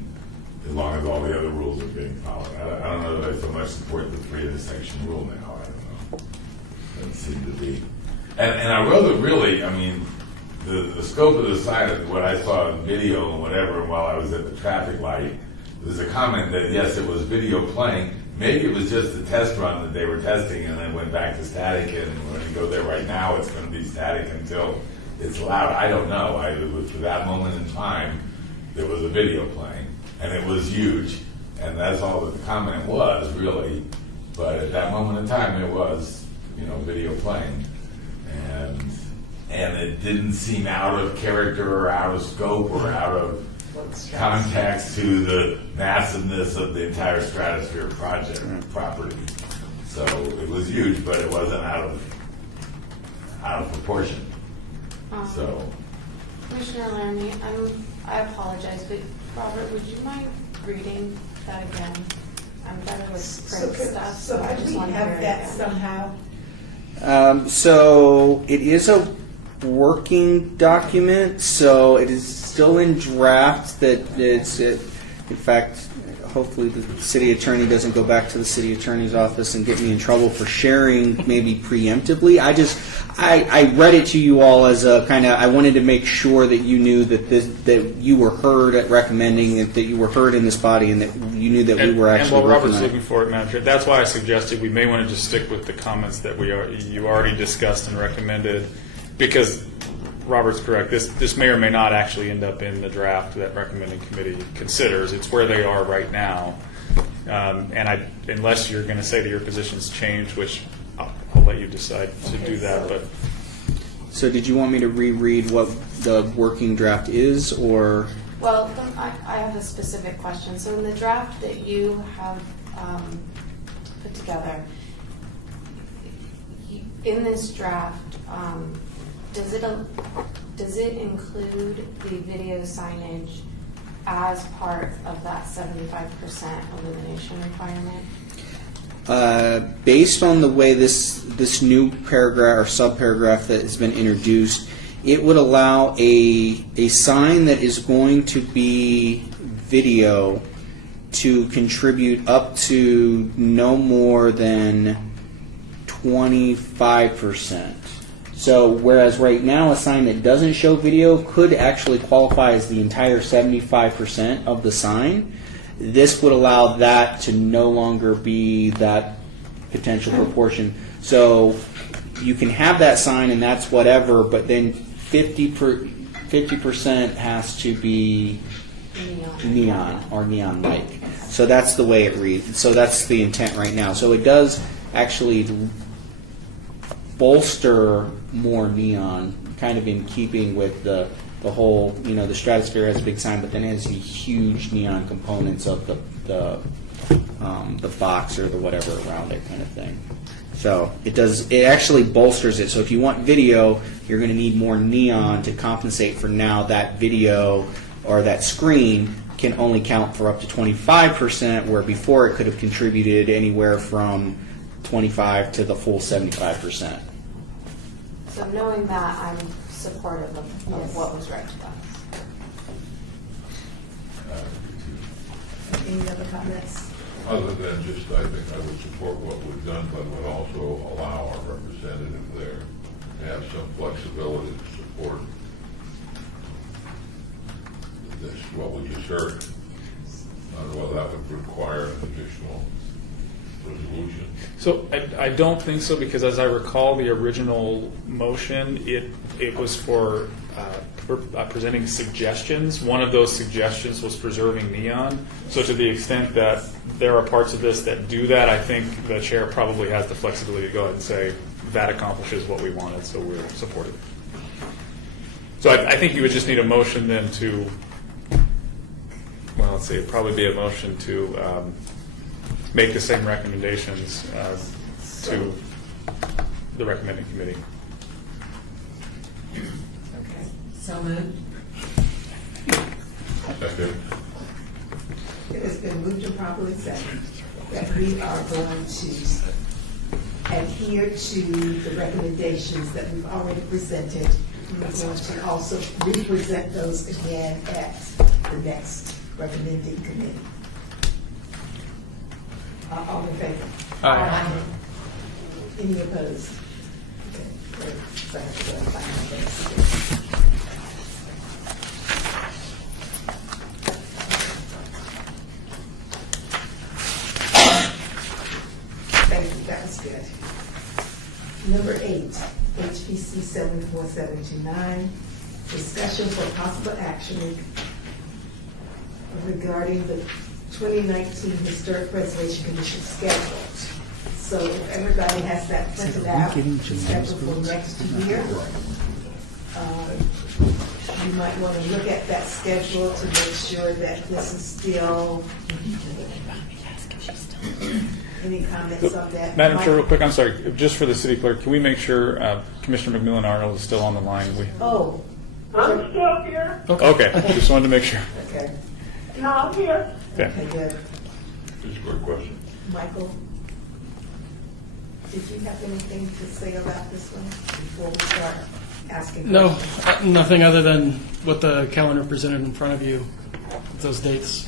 As long as all the other rules are being followed. I don't know that I so much support the 3 intersection rule now. I don't know. Doesn't seem to be. And I really, I mean, the scope of the sign of what I saw in video and whatever while I was at the traffic light, there's a comment that yes, it was video playing. Maybe it was just a test run that they were testing and then went back to static, and when you go there right now, it's going to be static until it's loud. I don't know. It was for that moment in time, there was a video playing, and it was huge, and that's all that the comment was, really. But at that moment in time, it was, video playing. And it didn't seem out of character or out of scope or out of context to the massiveness of the entire Stratosphere project property. So it was huge, but it wasn't out of proportion. So. Commissioner Laramie, I apologize, but Robert, would you mind reading that again? I'm better with print stuff, So I do just we want to hear have it that again. somehow? So it is a working document, so it is still in draft. In fact, hopefully the city attorney doesn't go back to the city attorney's office and get me in trouble for sharing maybe preemptively. I read it to you all as a kind of, I wanted to make sure that you knew that you were heard at recommending it, that you were heard in this body, and that you knew that we were actually and while working Robert's on it. looking for it, Madam Chair, that's why I suggested we may want to just stick with the comments that you already discussed and recommended, because Robert's correct. This may or may not actually end up in the draft that recommending committee considers. It's where they are right now, and unless you're going to say that your position's changed, which I'll let you decide to do that. But So did you want me to reread what the working draft is, or? Well, I have a specific question. So in the draft that you have put together, in this draft, does it include the video signage as part of that 75% illumination requirement? Based on the way this new paragraph or subparagraph that has been introduced, it would allow a sign that is going to be video to contribute up to no more than 25%. So whereas right now a sign that doesn't show video could actually qualify as the entire 75% of the sign, this would allow that to no longer be that potential proportion. So you can have that sign and that's whatever, but then 50% has to be neon or neon-like. So that's the way it reads. So that's the intent right now. So it does actually bolster more neon, kind of in keeping with the whole, the Stratosphere has a big sign, but then it has these huge neon components of the box or the whatever around it, kind of thing. So it actually bolsters it. So if you want video, you're going to need more neon to compensate for now that video or that screen can only count for up to 25%, where before it could have contributed anywhere from 25 to the full 75%. So knowing that, I'm supportive of Yes. what was read to us. Any other comments? Other than just, I think I would support what we've done, but would also allow our representative there to have some flexibility to support this, what we just heard. I don't know whether that would require an additional resolution. So I don't think so, because as I recall, the original motion, it was for presenting suggestions. One of those suggestions was preserving neon. So to the extent that there are parts of this that do that, I think the chair probably has the flexibility to go ahead and say that accomplishes what we wanted, so we're supportive. So I think you would just need a motion then to, well, let's see, it'd probably be a motion to make the same recommendations to the recommending committee. Okay. So moved. Second. It has been moved and properly seconded that we are going to adhere to the recommendations that we've already presented. We're going to also represent those again at the next recommending committee. All in favor? Aye. Any opposed? Okay, great. So I have to go and find my desk. Thank you, that was good. Number 8, HPC 74729, discussion for possible action regarding the 2019 Historic Preservation Commission schedule. So if everybody has that printed out, scheduled for next year, you might want to look at that schedule to make sure that this is still. Any comments on that? Madam Chair, real quick, I'm sorry, just for the city clerk, can we make sure Commissioner McMillan Arnold is still on the line? Oh, I'm still here. Okay, just wanted to make sure. okay. No, I'm here. Okay. Okay, good. Just a quick question. Michael, did you have anything to say about this one before we start asking No, questions? nothing other than what the calendar presented in front of you, those dates.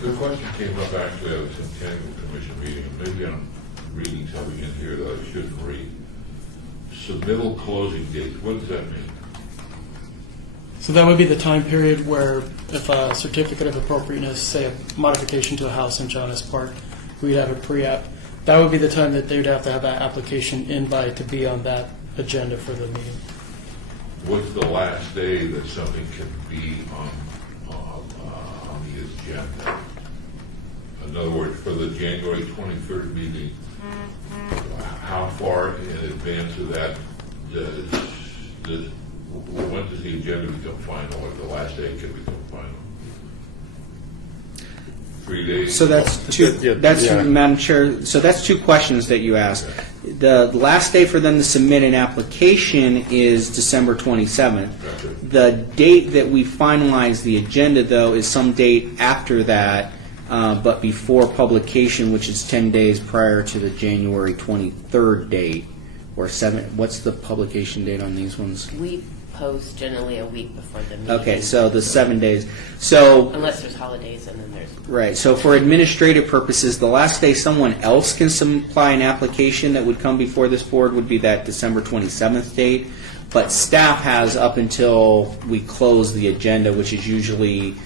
The question came up actually at a Centennial Commission meeting, and maybe I'm reading something in here that I shouldn't read. Submittal closing dates, what does that mean? So that would be the time period where if a certificate of appropriateness, say a modification to a house in Jonas Park, we'd have a pre-app. That would be the time that they'd have to have that application in by to be on that agenda for the meeting. What's the last day that something can be on the agenda? In other words, for the January 23rd meeting, how far in advance of that when does the agenda become final, or the last day can become final? 3 days? So that's two. Madam Chair. So that's two questions that you asked. The last day for them to submit an application is December 27th. Gotcha. The date that we finalize the agenda, though, is some date after that, but before publication, which is 10 days prior to the January 23rd date, or 7. What's the publication date on these ones? We post generally a week before the meeting. Okay, so the 7 days. So Unless there's holidays and then there's. right. So for administrative purposes, the last day someone else can supply an application that would come before this board would be that December 27th date. But staff has up until we close the agenda, which is usually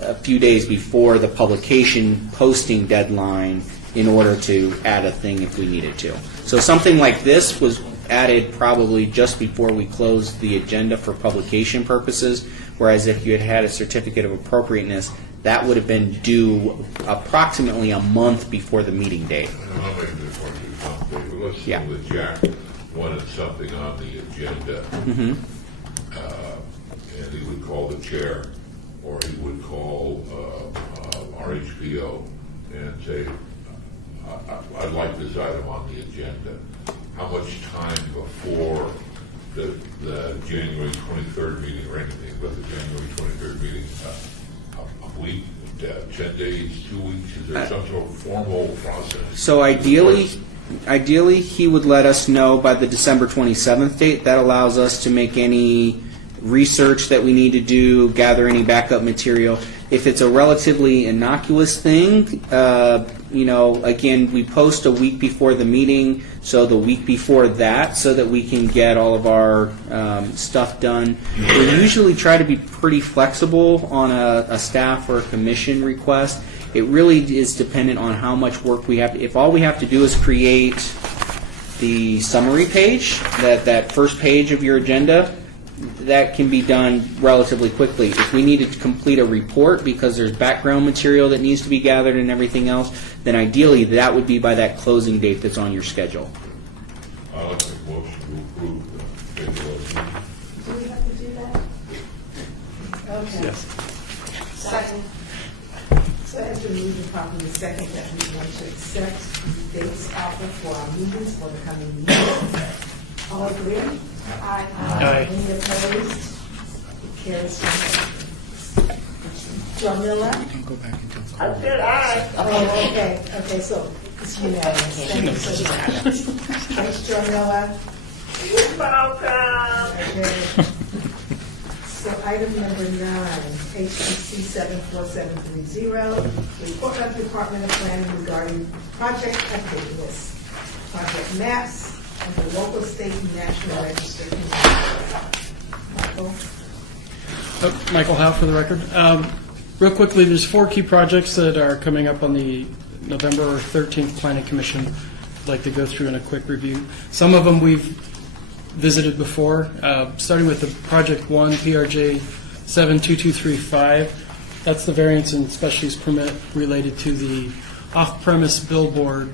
a few days before the publication posting deadline, in order to add a thing if we needed to. So something like this was added probably just before we closed the agenda for publication purposes, whereas if you had had a certificate of appropriateness, that would have been due approximately a month before the meeting date. I'm not making this one too complicated, but let's Yeah. assume that Jack wanted something on the agenda, and he would call the chair, or he would call our HPO and say, I'd like this item on the agenda. How much time before the January 23rd meeting, or anything but the January 23rd meeting, a week, 10 days, 2 weeks? Is there some sort of formal process? So ideally, he would let us know by the December 27th date. That allows us to make any research that we need to do, gather any backup material. If it's a relatively innocuous thing, again, we post a week before the meeting, so the week before that, so that we can get all of our stuff done. We usually try to be pretty flexible on a staff or a commission request. It really is dependent on how much work we have. If all we have to do is create the summary page, that first page of your agenda, that can be done relatively quickly. If we needed to complete a report because there's background material that needs to be gathered and everything else, then ideally that would be by that closing date that's on your schedule. I'd like to make a motion to approve the schedule. Do we have to do that? Okay. Yes. Second. So as we move to properly second, that we want to accept the dates offered for our meetings for the coming year. All agree? Aye. Aye. Any opposed? It carries. Jamila? I said aye. Oh, okay, so it's unanimous. Thank you so much. Thanks, Jamila. You're welcome. Okay. So item number 9, HPC 74730, report of Department of Planning regarding project updateness, project maps, and the local, state, and national register. Michael? Michael Howe for the record. Real quickly, there's 4 key projects that are coming up on the November 13th Planning Commission. I'd like to go through in a quick review. Some of them we've visited before, starting with the Project 1, PRJ 72235. That's the variance and special use permit related to the off-premise billboard,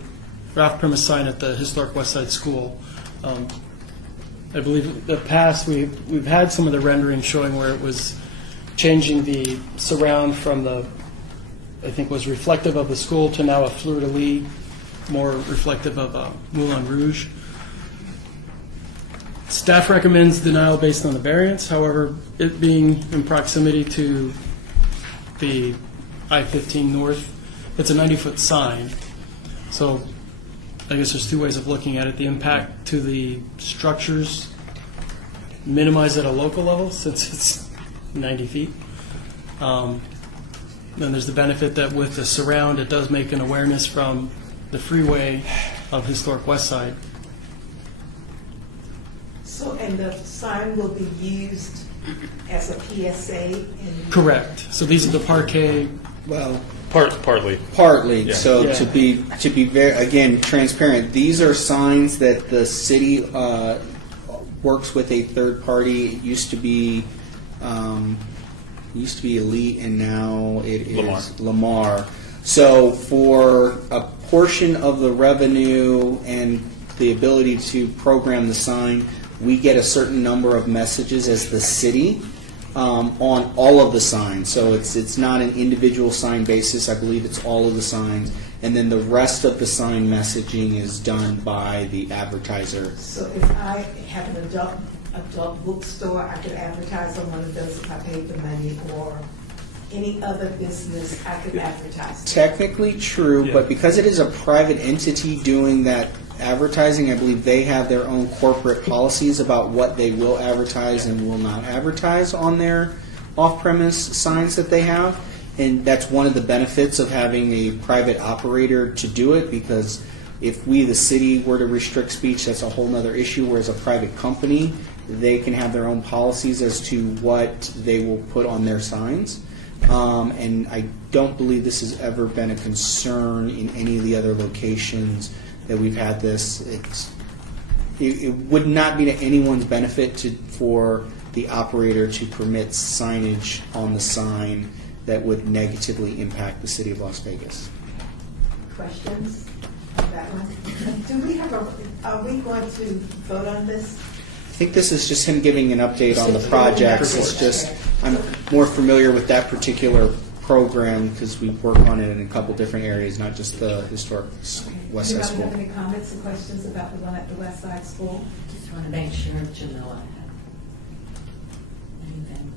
or off-premise sign at the historic West Side School. I believe in the past we've had some of the rendering showing where it was changing the surround from I think was reflective of the school to now a fleur-de-lis, more reflective of Moulin Rouge. Staff recommends denial based on the variance. However, it being in proximity to the I-15 North, it's a 90-foot sign. So I guess there's 2 ways of looking at it. The impact to the structures minimized at a local level since it's 90 feet. Then there's the benefit that with the surround, it does make an awareness from the freeway of historic West Side. So, and the sign will be used as a PSA? Correct. So these are the parquet. Well, Partly. partly. Yeah. So Yeah. to be very, again, transparent, these are signs that the city works with a third party. It used to be Elite, and now it is Lamar. So for a portion of the revenue and the ability to program the sign, we get a certain number of messages as the city on all of the signs. So it's not an individual sign basis. I believe it's all of the signs. And then the rest of the sign messaging is done by the advertiser. So if I have an adult bookstore, I could advertise on one of those if I paid the money, or any other business I could advertise. Technically true, Yeah. but because it is a private entity doing that advertising, I believe they have their own corporate policies about what they will advertise and will not advertise on their off-premise signs that they have. And that's one of the benefits of having a private operator to do it, because if we, the city, were to restrict speech, that's a whole other issue, whereas a private company, they can have their own policies as to what they will put on their signs. And I don't believe this has ever been a concern in any of the other locations that we've had this. It would not be to anyone's benefit for the operator to permit signage on the sign that would negatively impact the city of Las Vegas. Questions on that one? Do we have are we going to vote on this? I think this is just him giving an update on the projects. It's just, I'm more familiar with that particular program because we work on it in a couple different areas, not just the historic West Side Do you School. have any comments or questions about the one at the West Side School? Just want to make sure Jamila had anything.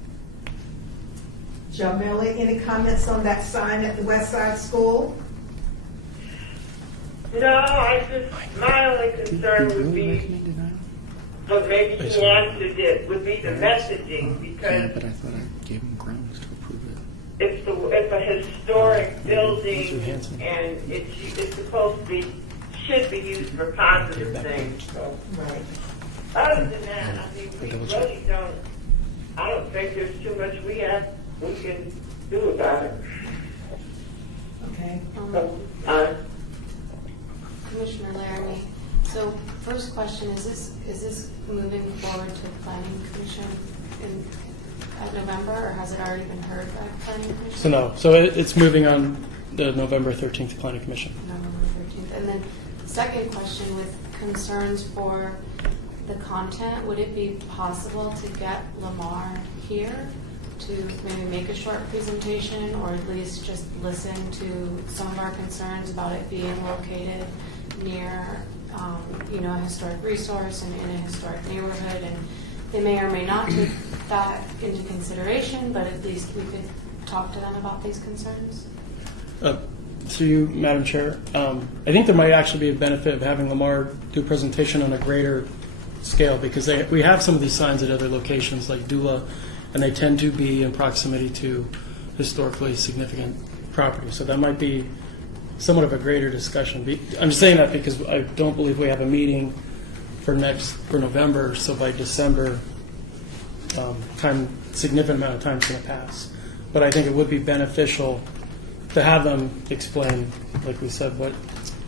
Jamila, any comments on that sign at the West Side School? No, my only concern would be, but maybe he answered it, would be the messaging, because But I thought I gave him grounds to approve it. it's a historic building, and it's supposed to be, should be used for positive things, so. Right. Other than that, I mean, we really don't, I don't think there's too much we can do about it. Okay. So, Commissioner Laramie, so first question, is this moving forward to Planning Commission at November, or has it already been heard by Planning Commission? So no, so it's moving on the November 13th Planning Commission. November 13th. And then second question, with concerns for the content, would it be possible to get Lamar here to maybe make a short presentation, or at least just listen to some of our concerns about it being located near, a historic resource and in a historic neighborhood? And they may or may not take that into consideration, but at least we could talk to them about these concerns. Through you, Madam Chair, I think there might actually be a benefit of having Lamar do a presentation on a greater scale, because we have some of these signs at other locations like Dula, and they tend to be in proximity to historically significant property. So that might be somewhat of a greater discussion. I'm just saying that because I don't believe we have a meeting for November, so by December, significant amount of time is going to pass. But I think it would be beneficial to have them explain, like we said, what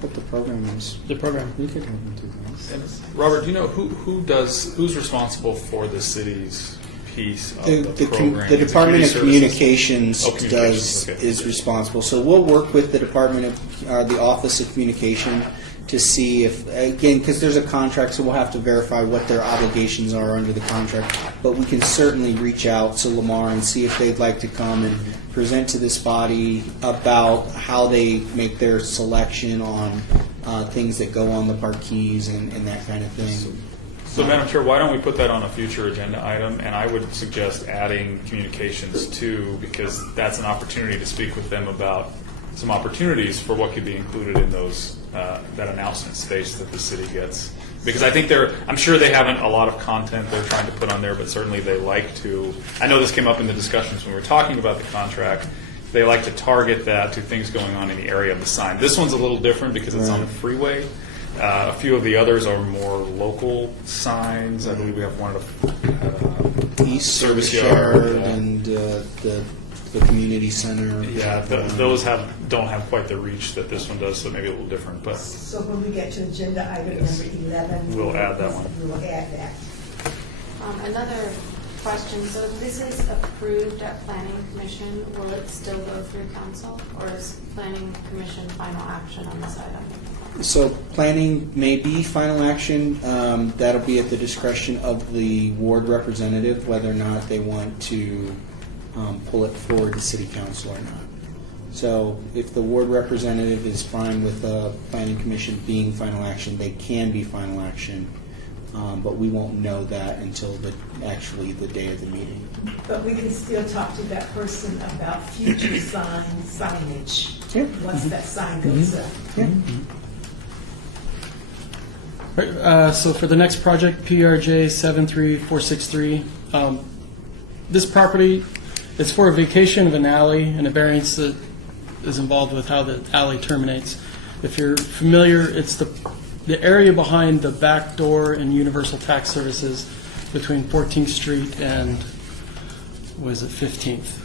What the program is. the program. We could have them do this. Robert, do you know who's responsible for the city's piece of the The program? Department of Is it Community Services? Communications Oh, communications, okay. is responsible. So we'll work with the Department of, the Office of Communication to see if, again, because there's a contract, so we'll have to verify what their obligations are under the contract. But we can certainly reach out to Lamar and see if they'd like to come and present to this body about how they make their selection on things that go on the parkees and that kind of thing. So, Madam Chair, why don't we put that on a future agenda item? And I would suggest adding communications too, because that's an opportunity to speak with them about some opportunities for what could be included in those that announcement space that the city gets. Because I think I'm sure they haven't a lot of content they're trying to put on there, but certainly they like to. I know this came up in the discussions when we were talking about the contract. They like to target that to things going on in the area of the sign. This one's a little different because it's on the freeway. A few of the others are more local signs. I believe we have one at East Service Yard and the community center. Yeah, those don't have quite the reach that this one does, so maybe a little different. But So when we get to agenda item Yes. number 11, We'll add that one. We will add that. Another question, so if this is approved at Planning Commission, will it still go through council, or is Planning Commission final action on this item? So planning may be final action. That'll be at the discretion of the ward representative whether or not they want to pull it forward to city council or not. So if the ward representative is fine with the planning commission being final action, they can be final action. But we won't know that until actually the day of the meeting. But we can still talk to that person about future signage. Yeah. Once that sign goes up. Yeah. Right, so for the next project, PRJ 73463, this property, it's for a vacation of an alley and a variance that is involved with how the alley terminates. If you're familiar, it's the area behind the back door in Universal Tax Services between 14th Street and, 15th.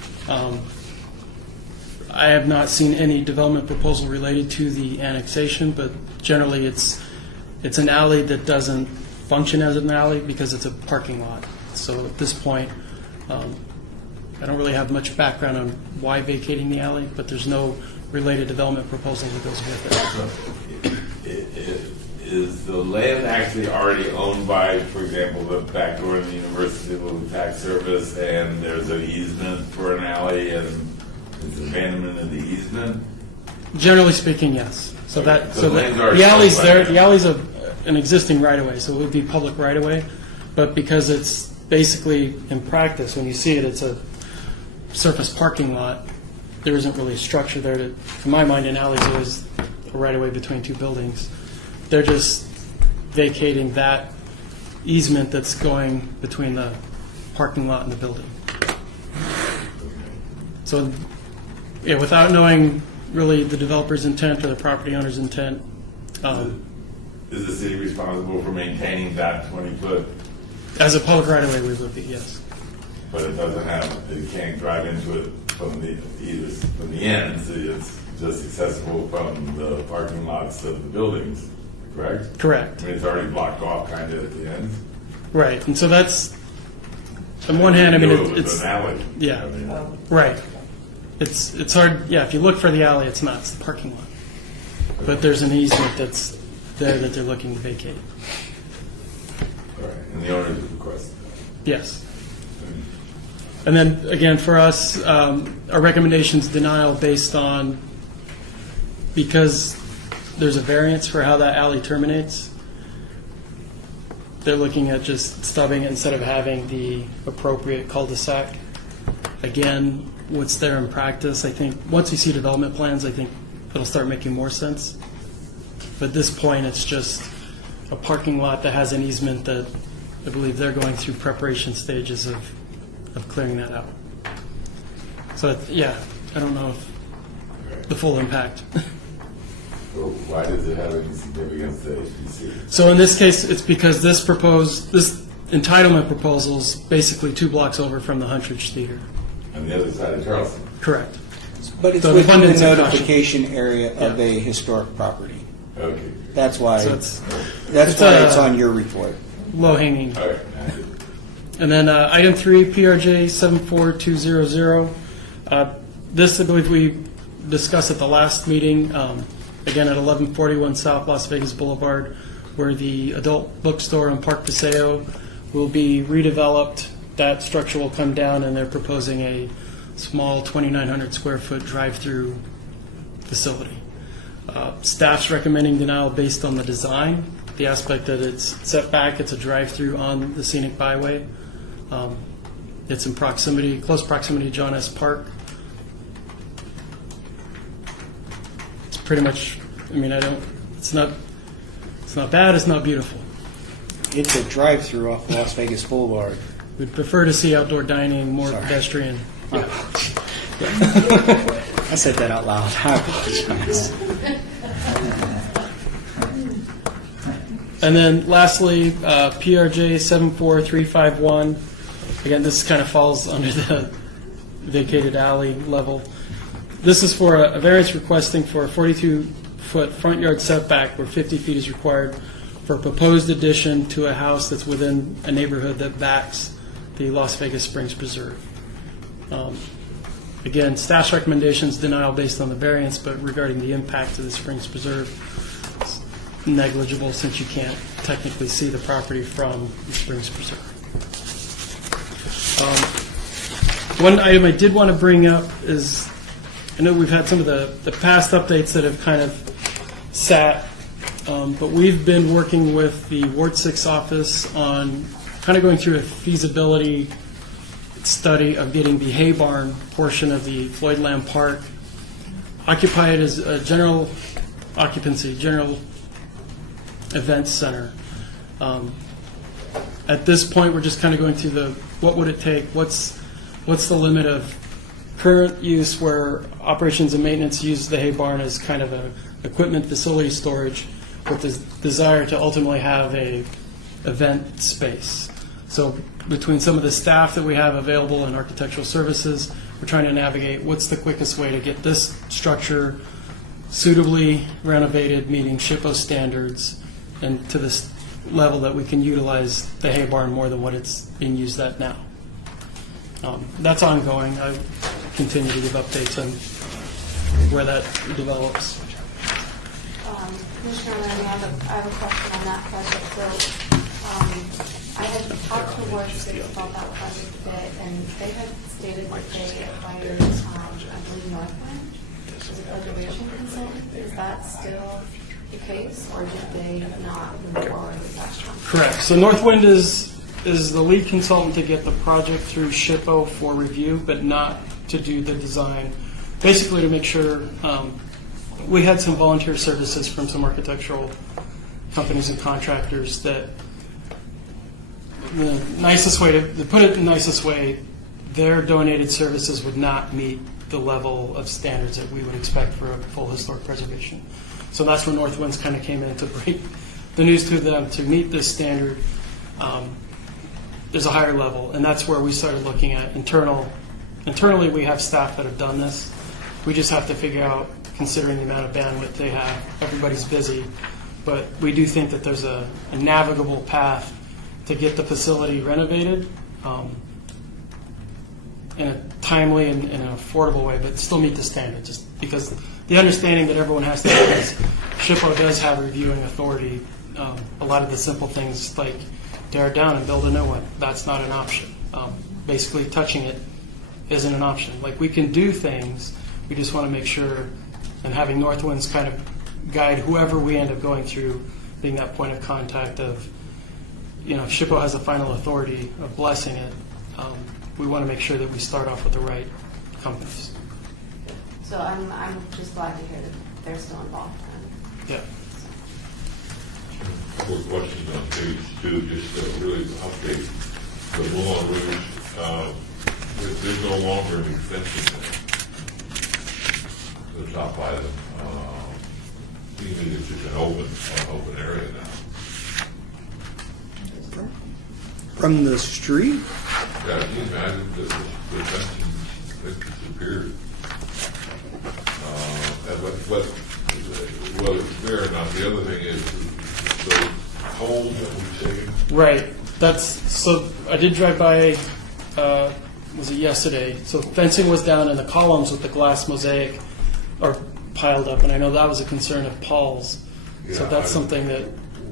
I have not seen any development proposal related to the annexation, but generally it's an alley that doesn't function as an alley because it's a parking lot. So at this point, I don't really have much background on why vacating the alley, but there's no related development proposal that goes with it. Is the land actually already owned by, for example, the back door in the University of Tax Service, and there's an easement for an alley, and it's abandonment of the easement? Generally speaking, yes. So Okay, that so so land's that already the alley's owned by there. them. The alley's an existing right of way, so it would be public right of way. But because it's basically in practice, when you see it, it's a surface parking lot, there isn't really a structure there. To my mind, an alley is always a right-of-way between two buildings. They're just vacating that easement that's going between the parking lot and the building. So, yeah, without knowing really the developer's intent or the property owner's intent, Is the city responsible for maintaining that 20-foot, as a public right-of-way, we would be, yes. but it doesn't have, you can't drive into it from the ends, it's just accessible from the parking lots of the buildings, correct? Correct. I mean, it's already blocked off kind of at the end. Right, and so that's, on one hand, I mean, You know, it's, an alley. yeah. I mean, right. It's hard, yeah, if you look for the alley, it's not, it's the parking lot. But there's an easement that's there that they're looking to vacate. all right, and the owner requested that. Yes. And then, again, for us, our recommendation's denial based on, because there's a variance for how that alley terminates, they're looking at just stubbing it instead of having the appropriate cul-de-sac. Again, what's there in practice, I think, once we see development plans, I think it'll start making more sense. But at this point, it's just a parking lot that has an easement that I believe they're going through preparation stages of clearing that out. So, yeah, I don't know if the full impact. So why does it have any significance to HBC? So in this case, it's because this entitlement proposal is basically 2 blocks over from the Huntridge Theater. On the other side of Charleston? Correct. But it's So within the abundance of caution. notification area of Yeah. a historic property. Okay. That's why, So that's it's why it's on your report. Low hanging. All right. I did. And then item 3, PRJ 74200. This, I believe we discussed at the last meeting, again at 1141 South Las Vegas Boulevard, where the adult bookstore and Park Paseo will be redeveloped. That structure will come down, and they're proposing a small 2,900 square foot drive-through facility. Staff's recommending denial based on the design, the aspect that it's set back, it's a drive-through on the scenic byway. It's in proximity, close proximity to John S. Park. It's pretty much, I mean, it's not bad, it's not beautiful. It's a drive-through off Las Vegas Boulevard. We'd prefer to see outdoor dining, more Sorry. pedestrian. I said that out loud. I apologize. And then lastly, PRJ 74351. Again, this kind of falls under the vacated alley level. This is for a variance requesting for a 42-foot front yard setback where 50 feet is required for a proposed addition to a house that's within a neighborhood that backs the Las Vegas Springs Preserve. Again, staff's recommendations denial based on the variance, but regarding the impact to the Springs Preserve, it's negligible since you can't technically see the property from the Springs Preserve. One item I did want to bring up is, I know we've had some of the past updates that have kind of sat, but we've been working with the Ward 6 office on kind of going through a feasibility study of getting the hay barn portion of the Floyd Lamb Park occupied as a general occupancy, general events center. At this point, we're just kind of going through what would it take, what's the limit of current use where operations and maintenance use the hay barn as kind of a equipment facility storage with the desire to ultimately have a event space. So between some of the staff that we have available in architectural services, we're trying to navigate what's the quickest way to get this structure suitably renovated, meeting SHPO standards, and to this level that we can utilize the hay barn more than what it's being used at now. That's ongoing. I continue to give updates on where that develops. Commissioner Lanning, I have a question on that project. So I had talked to Ward 6 about that project a bit, and they had stated that they acquired, I believe, Northwind as a preservation consultant. Is that still the case, or did they not move forward with that contract? Correct. So Northwind is the lead consultant to get the project through SHPO for review, but not to do the design, basically to make sure we had some volunteer services from some architectural companies and contractors that the nicest way to put it in the nicest way, their donated services would not meet the level of standards that we would expect for a full historic preservation. So that's where North Winds kind of came in to break the news to them to meet this standard. There's a higher level, and that's where we started looking at internally. We have staff that have done this. We just have to figure out, considering the amount of bandwidth they have, everybody's busy, but we do think that there's a navigable path to get the facility renovated in a timely and an affordable way, but still meet the standard. Just because the understanding that everyone has to have is SHPO does have reviewing authority. A lot of the simple things like tear it down and build a new one, that's not an option. Basically, touching it isn't an option. Like, we can do things, we just want to make sure, and having North Winds kind of guide whoever we end up going through, being that point of contact of, SHPO has the final authority of blessing it. We want to make sure that we start off with the right companies. So I'm just glad to hear that they're still involved. Yeah. Couple of questions on page 2, just to really update the Moulin Rouge. There's no longer any fencing there. The top item. Even it's just an open area now. From the street? Yeah, can you imagine the fencing that disappeared? Well, it's there. Now, the other thing is the holes that we saved. Right. So I did drive by, was it yesterday? So fencing was down and the columns with the glass mosaic are piled up, and I know that was a concern of Paul's. So that's something that...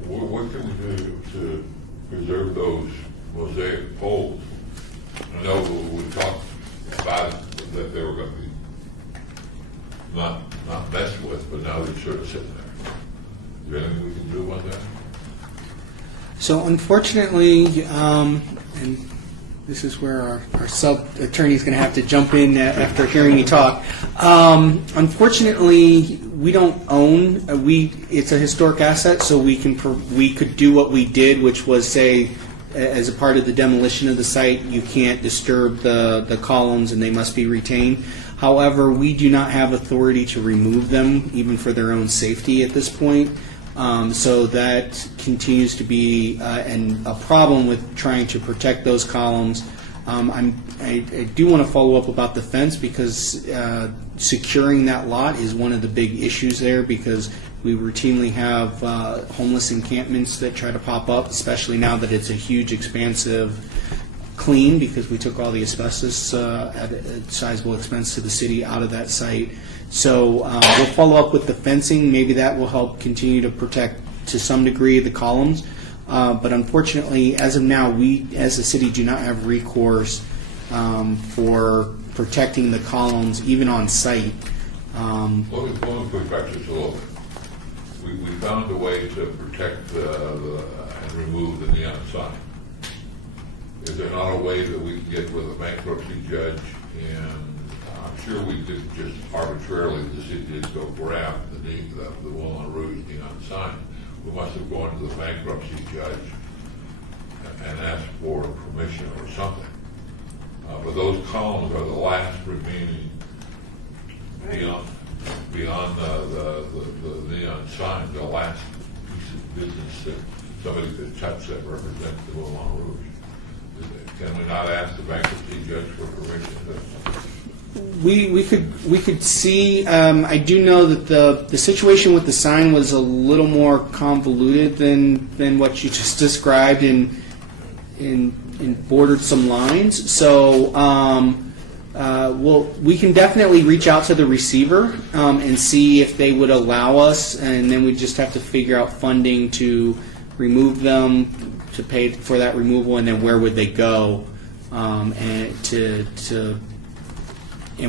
What can we do to preserve those mosaic poles? I know we talked about that they were going to be not messed with, but now they're sort of sitting there. Is there anything we can do about that? So unfortunately, and this is where our sub-attorney is going to have to jump in after hearing me talk. Unfortunately, we don't own. It's a historic asset, so we could do what we did, which was say, as a part of the demolition of the site, you can't disturb the columns and they must be retained. However, we do not have authority to remove them, even for their own safety at this point. So that continues to be a problem with trying to protect those columns. I do want to follow up about the fence because securing that lot is one of the big issues there, because we routinely have homeless encampments that try to pop up, especially now that it's a huge, expansive clean, because we took all the asbestos at a sizable expense to the city out of that site. So we'll follow up with the fencing. Maybe that will help continue to protect, to some degree, the columns. But unfortunately, as of now, we as a city do not have recourse for protecting the columns, even on site. Let me push back just a little bit. We found a way to protect and remove the neon sign. Is there not a way that we can get with a bankruptcy judge, and I'm sure we could just arbitrarily, the city just go grab the Moulin Rouge neon sign. We must have gone to the bankruptcy judge and asked for permission or something. But those columns are the last remaining beyond the neon sign, the last piece of business that somebody could touch that represents the Moulin Rouge. Can we not ask the bankruptcy judge for permission? We could see. I do know that the situation with the sign was a little more convoluted than what you just described, and bordered some lines. So we can definitely reach out to the receiver and see if they would allow us, and then we just have to figure out funding to remove them, to pay for that removal, and then where would they go, and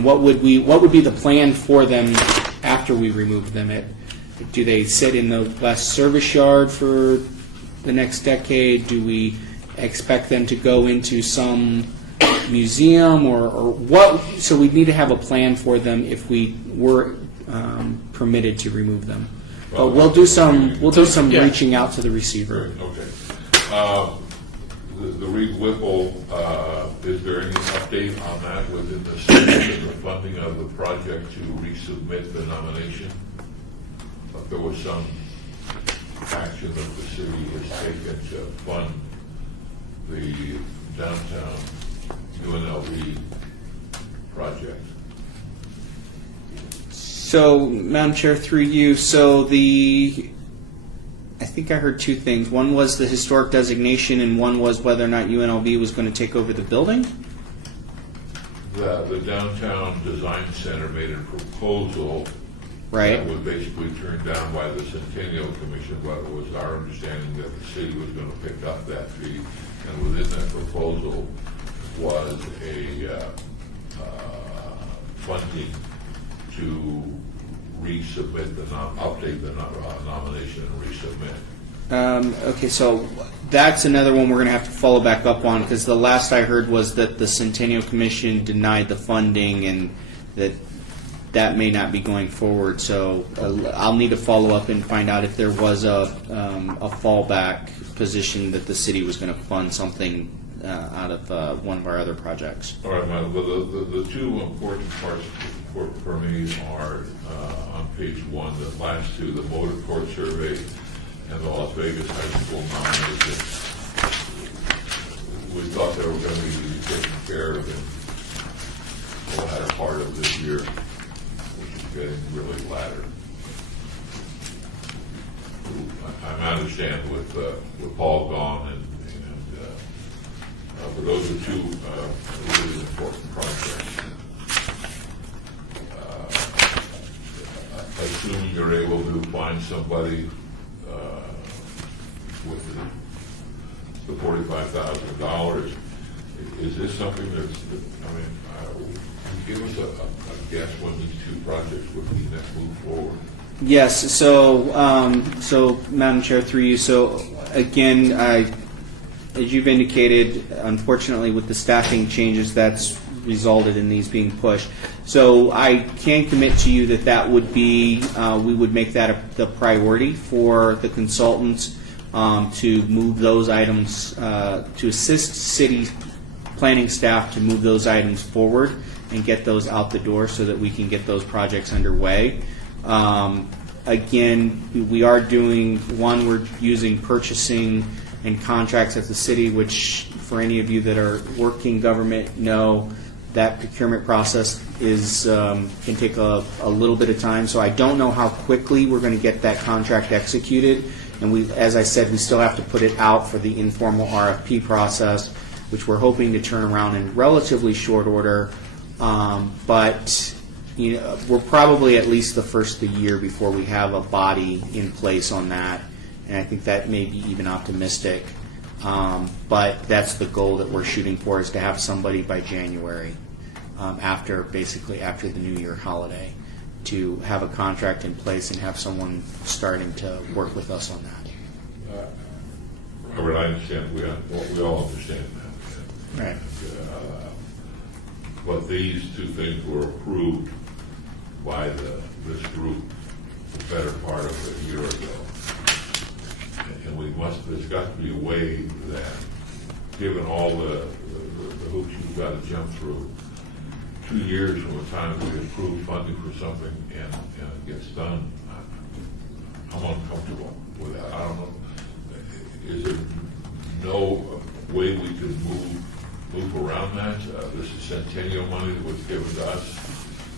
what would be the plan for them after we remove them? Do they sit in the West Service Yard for the next decade? Do we expect them to go into some museum or what? So we'd need to have a plan for them if we were permitted to remove them. But we'll do some Yeah. reaching out to the receiver. Okay. The Reed Whipple, is there any update on that within the state of the funding of the project to resubmit the nomination? If there was some action that the city has taken to fund the downtown UNLV project. So, Madam Chair, through you, I think I heard two things. One was the historic designation, and one was whether or not UNLV was going to take over the building. The Downtown Design Center made a proposal Right. that was basically turned down by the Centennial Commission, but it was our understanding that the city was going to pick up that fee. And within that proposal was a funding to resubmit update the nomination and resubmit. Okay, so that's another one we're going to have to follow back up on, because the last I heard was that the Centennial Commission denied the funding and that may not be going forward. So I'll need to follow up and find out if there was a fallback position that the city was going to fund something out of one of our other projects. All right, the two important parts for me are on page 1, the last two, the motor court survey and the Las Vegas High School nominations. We thought they were going to be taken care of in the latter part of this year, which is getting really latter. I understand with Paul gone and but those are two really important projects. Assuming you're able to find somebody with the $45,000, is this something that's, give us a guess when these two projects would be next move forward? Yes, so Madam Chair, through you, so again, as you've indicated, unfortunately with the staffing changes, that's resulted in these being pushed. So I can commit to you that would be, we would make that the priority for the consultants to move those items, to assist city planning staff to move those items forward and get those out the door so that we can get those projects underway. Again, we are doing, we're using purchasing and contracts at the city, which for any of you that are working government know that procurement process is can take a little bit of time. So I don't know how quickly we're going to get that contract executed. And we, as I said, we still have to put it out for the informal RFP process, which we're hoping to turn around in relatively short order. But we're probably at least the first of the year before we have a body in place on that. And I think that may be even optimistic. But that's the goal that we're shooting for, is to have somebody by January, after the New Year holiday, to have a contract in place and have someone starting to work with us on that. Robert, I understand. We all understand that. Right. But these two things were approved by this group the better part of a year ago. And there's got to be a way that, given all the hoops you've got to jump through, 2 years from the time we approve funding for something and it gets done, I'm uncomfortable with that. I don't know. Is there no way we could move around that? This is Centennial money that was given to us.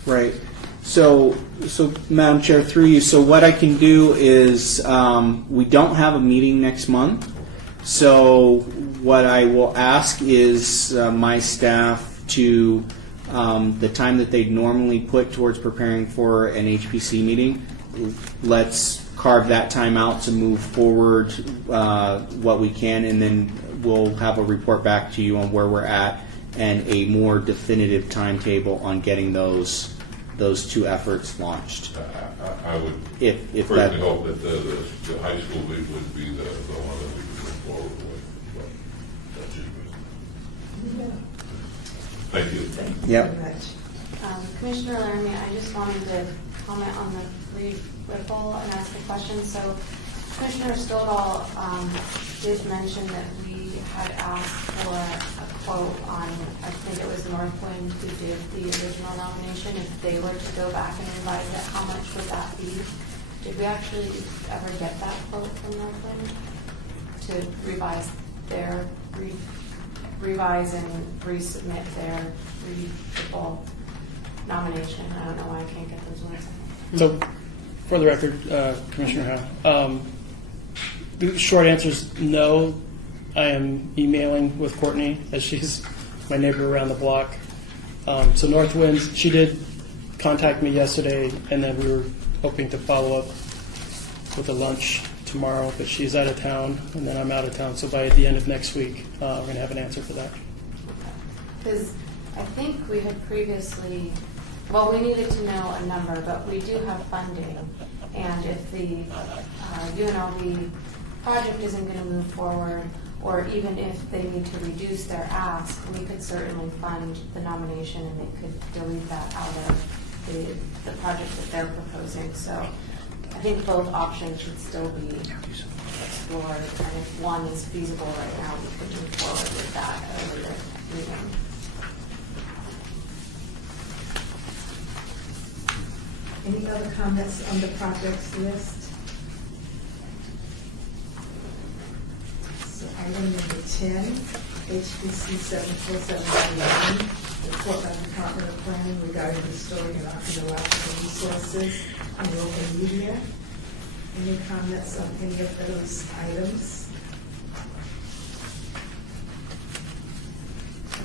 Right. So Madam Chair, through you, so what I can do is, we don't have a meeting next month. So what I will ask is my staff to, the time that they'd normally put towards preparing for an HPC meeting, let's carve that time out to move forward what we can, and then we'll have a report back to you on where we're at and a more definitive timetable on getting those two efforts launched. I would if personally that, hope that the high school league would be the one that we could move forward with. But that's just me. Thank you. Thank you Yep. very much. Commissioner Laramie, I just wanted to comment on the free ripple and ask a question. So Commissioner Stovall did mention that we had asked for a quote on, I think it was Northwind who did the original nomination. If they were to go back and revise it, how much would that be? Did we actually ever get that quote from Northwind to revise their, revise and resubmit their free ripple nomination? I don't know why I can't get those words. So, for the record, Commissioner Howe, the short answer is no. I am emailing with Courtney, as she's my neighbor around the block. So Northwind, she did contact me yesterday, and then we were hoping to follow up with a lunch tomorrow, but she's out of town, and then I'm out of town. So by the end of next week, we're going to have an answer for that. Because I think we had previously, well, we needed to know a number, but we do have funding. And if the UNLV project isn't going to move forward, or even if they need to reduce their ask, we could certainly fund the nomination and they could delete that out of the project that they're proposing. So I think both options should still be explored. And if one is feasible right now, we could move forward with that at a later meeting. Any other comments on the projects list? So item number 10, HPC 74711, report by the Department of Planning regarding historic and archaeological resources and local media. Any comments on any of those items?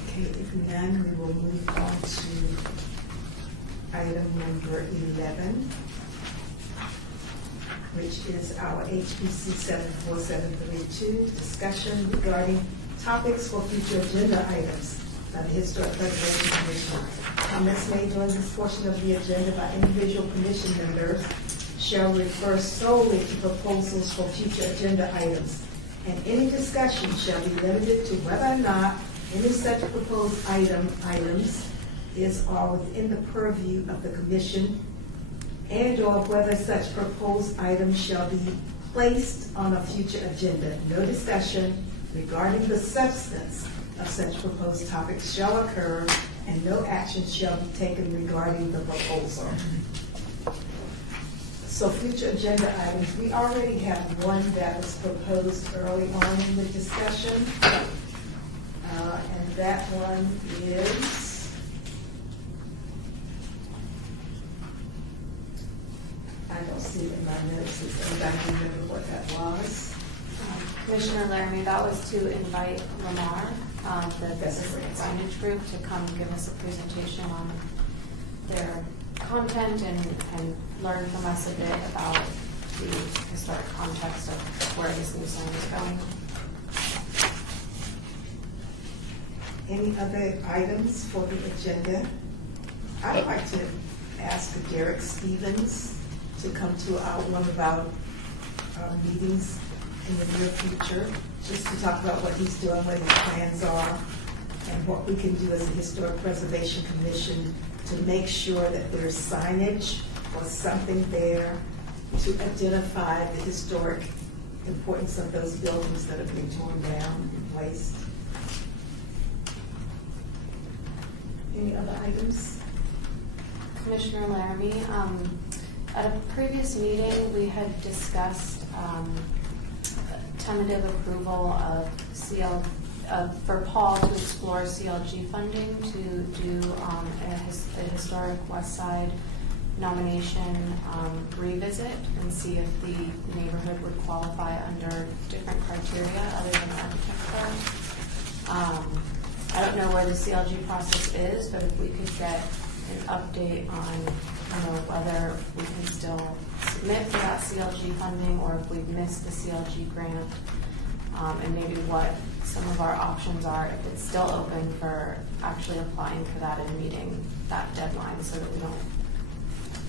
Okay, if none, we will move on to item number 11, which is our HPC 74732, discussion regarding topics for future agenda items by the Historic Preservation Commission. Comments made during this portion of the agenda by individual commission members shall refer solely to proposals for future agenda items, and any discussion shall be limited to whether or not any such proposed items is or within the purview of the commission, and or whether such proposed items shall be placed on a future agenda. No discussion regarding the substance of such proposed topics shall occur, and no action shall be taken regarding the proposal. So future agenda items, we already have one that was proposed early on in the discussion, and that one is I don't see it in my notes. Does anybody remember what that was? Commissioner Laramie, that was to invite Lamar, the signage group, to come give us a presentation on their content and learn from us a bit about the historic context of where this new sign is going. Any other items for the agenda? I'd like to ask Derek Stevens to come to one of our meetings in the near future, just to talk about what he's doing, what his plans are, and what we can do as a Historic Preservation Commission to make sure that there's signage or something there to identify the historic importance of those buildings that have been torn down and placed. Any other items? Commissioner Laramie, at a previous meeting, we had discussed tentative approval of for Paul to explore CLG funding to do a historic West Side nomination revisit and see if the neighborhood would qualify under different criteria other than architecture. I don't know where the CLG process is, but if we could get an update on whether we can still submit for that CLG funding or if we've missed the CLG grant, and maybe what some of our options are if it's still open for actually applying for that and meeting that deadline so that we don't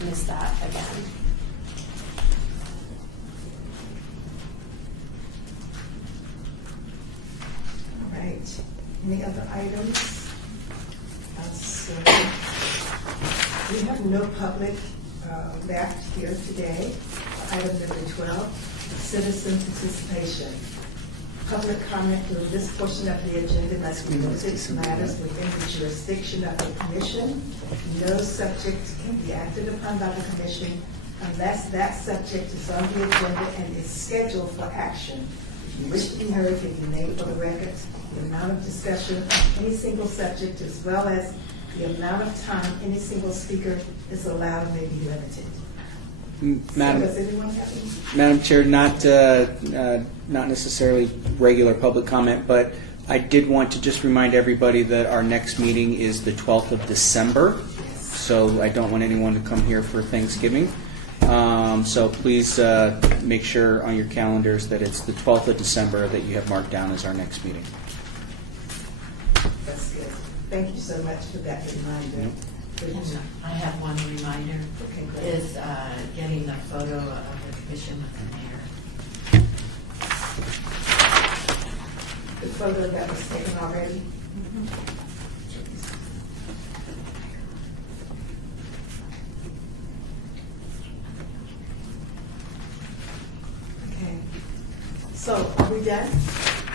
miss that again. All right. Any other items? We have no public left here today. Item number 12, citizen participation. Public comment during this portion of the agenda must be limited to matters within the jurisdiction of the commission. No subject can be acted upon by the commission unless that subject is on the agenda and is scheduled for action. If you wish to be heard, can be made for the record. The amount of discussion on any single subject as well as the amount of time any single speaker is allowed may be limited. Madam, So does anyone have any? Madam Chair, not necessarily regular public comment, but I did want to just remind everybody that our next meeting is the 12th of December. So I don't want anyone to come here for Thanksgiving. So please make sure on your calendars that it's the 12th of December that you have marked down as our next meeting. That's good. Thank you so much for that reminder. And I have one reminder, Okay, great. is getting the photo of the commission with the mayor. The photo that was taken already? Okay. So, are we done?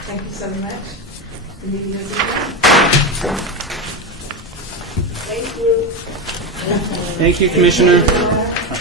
Thank you so much. The meeting is adjourned. Thank you. Thank you, Commissioner. Thank you.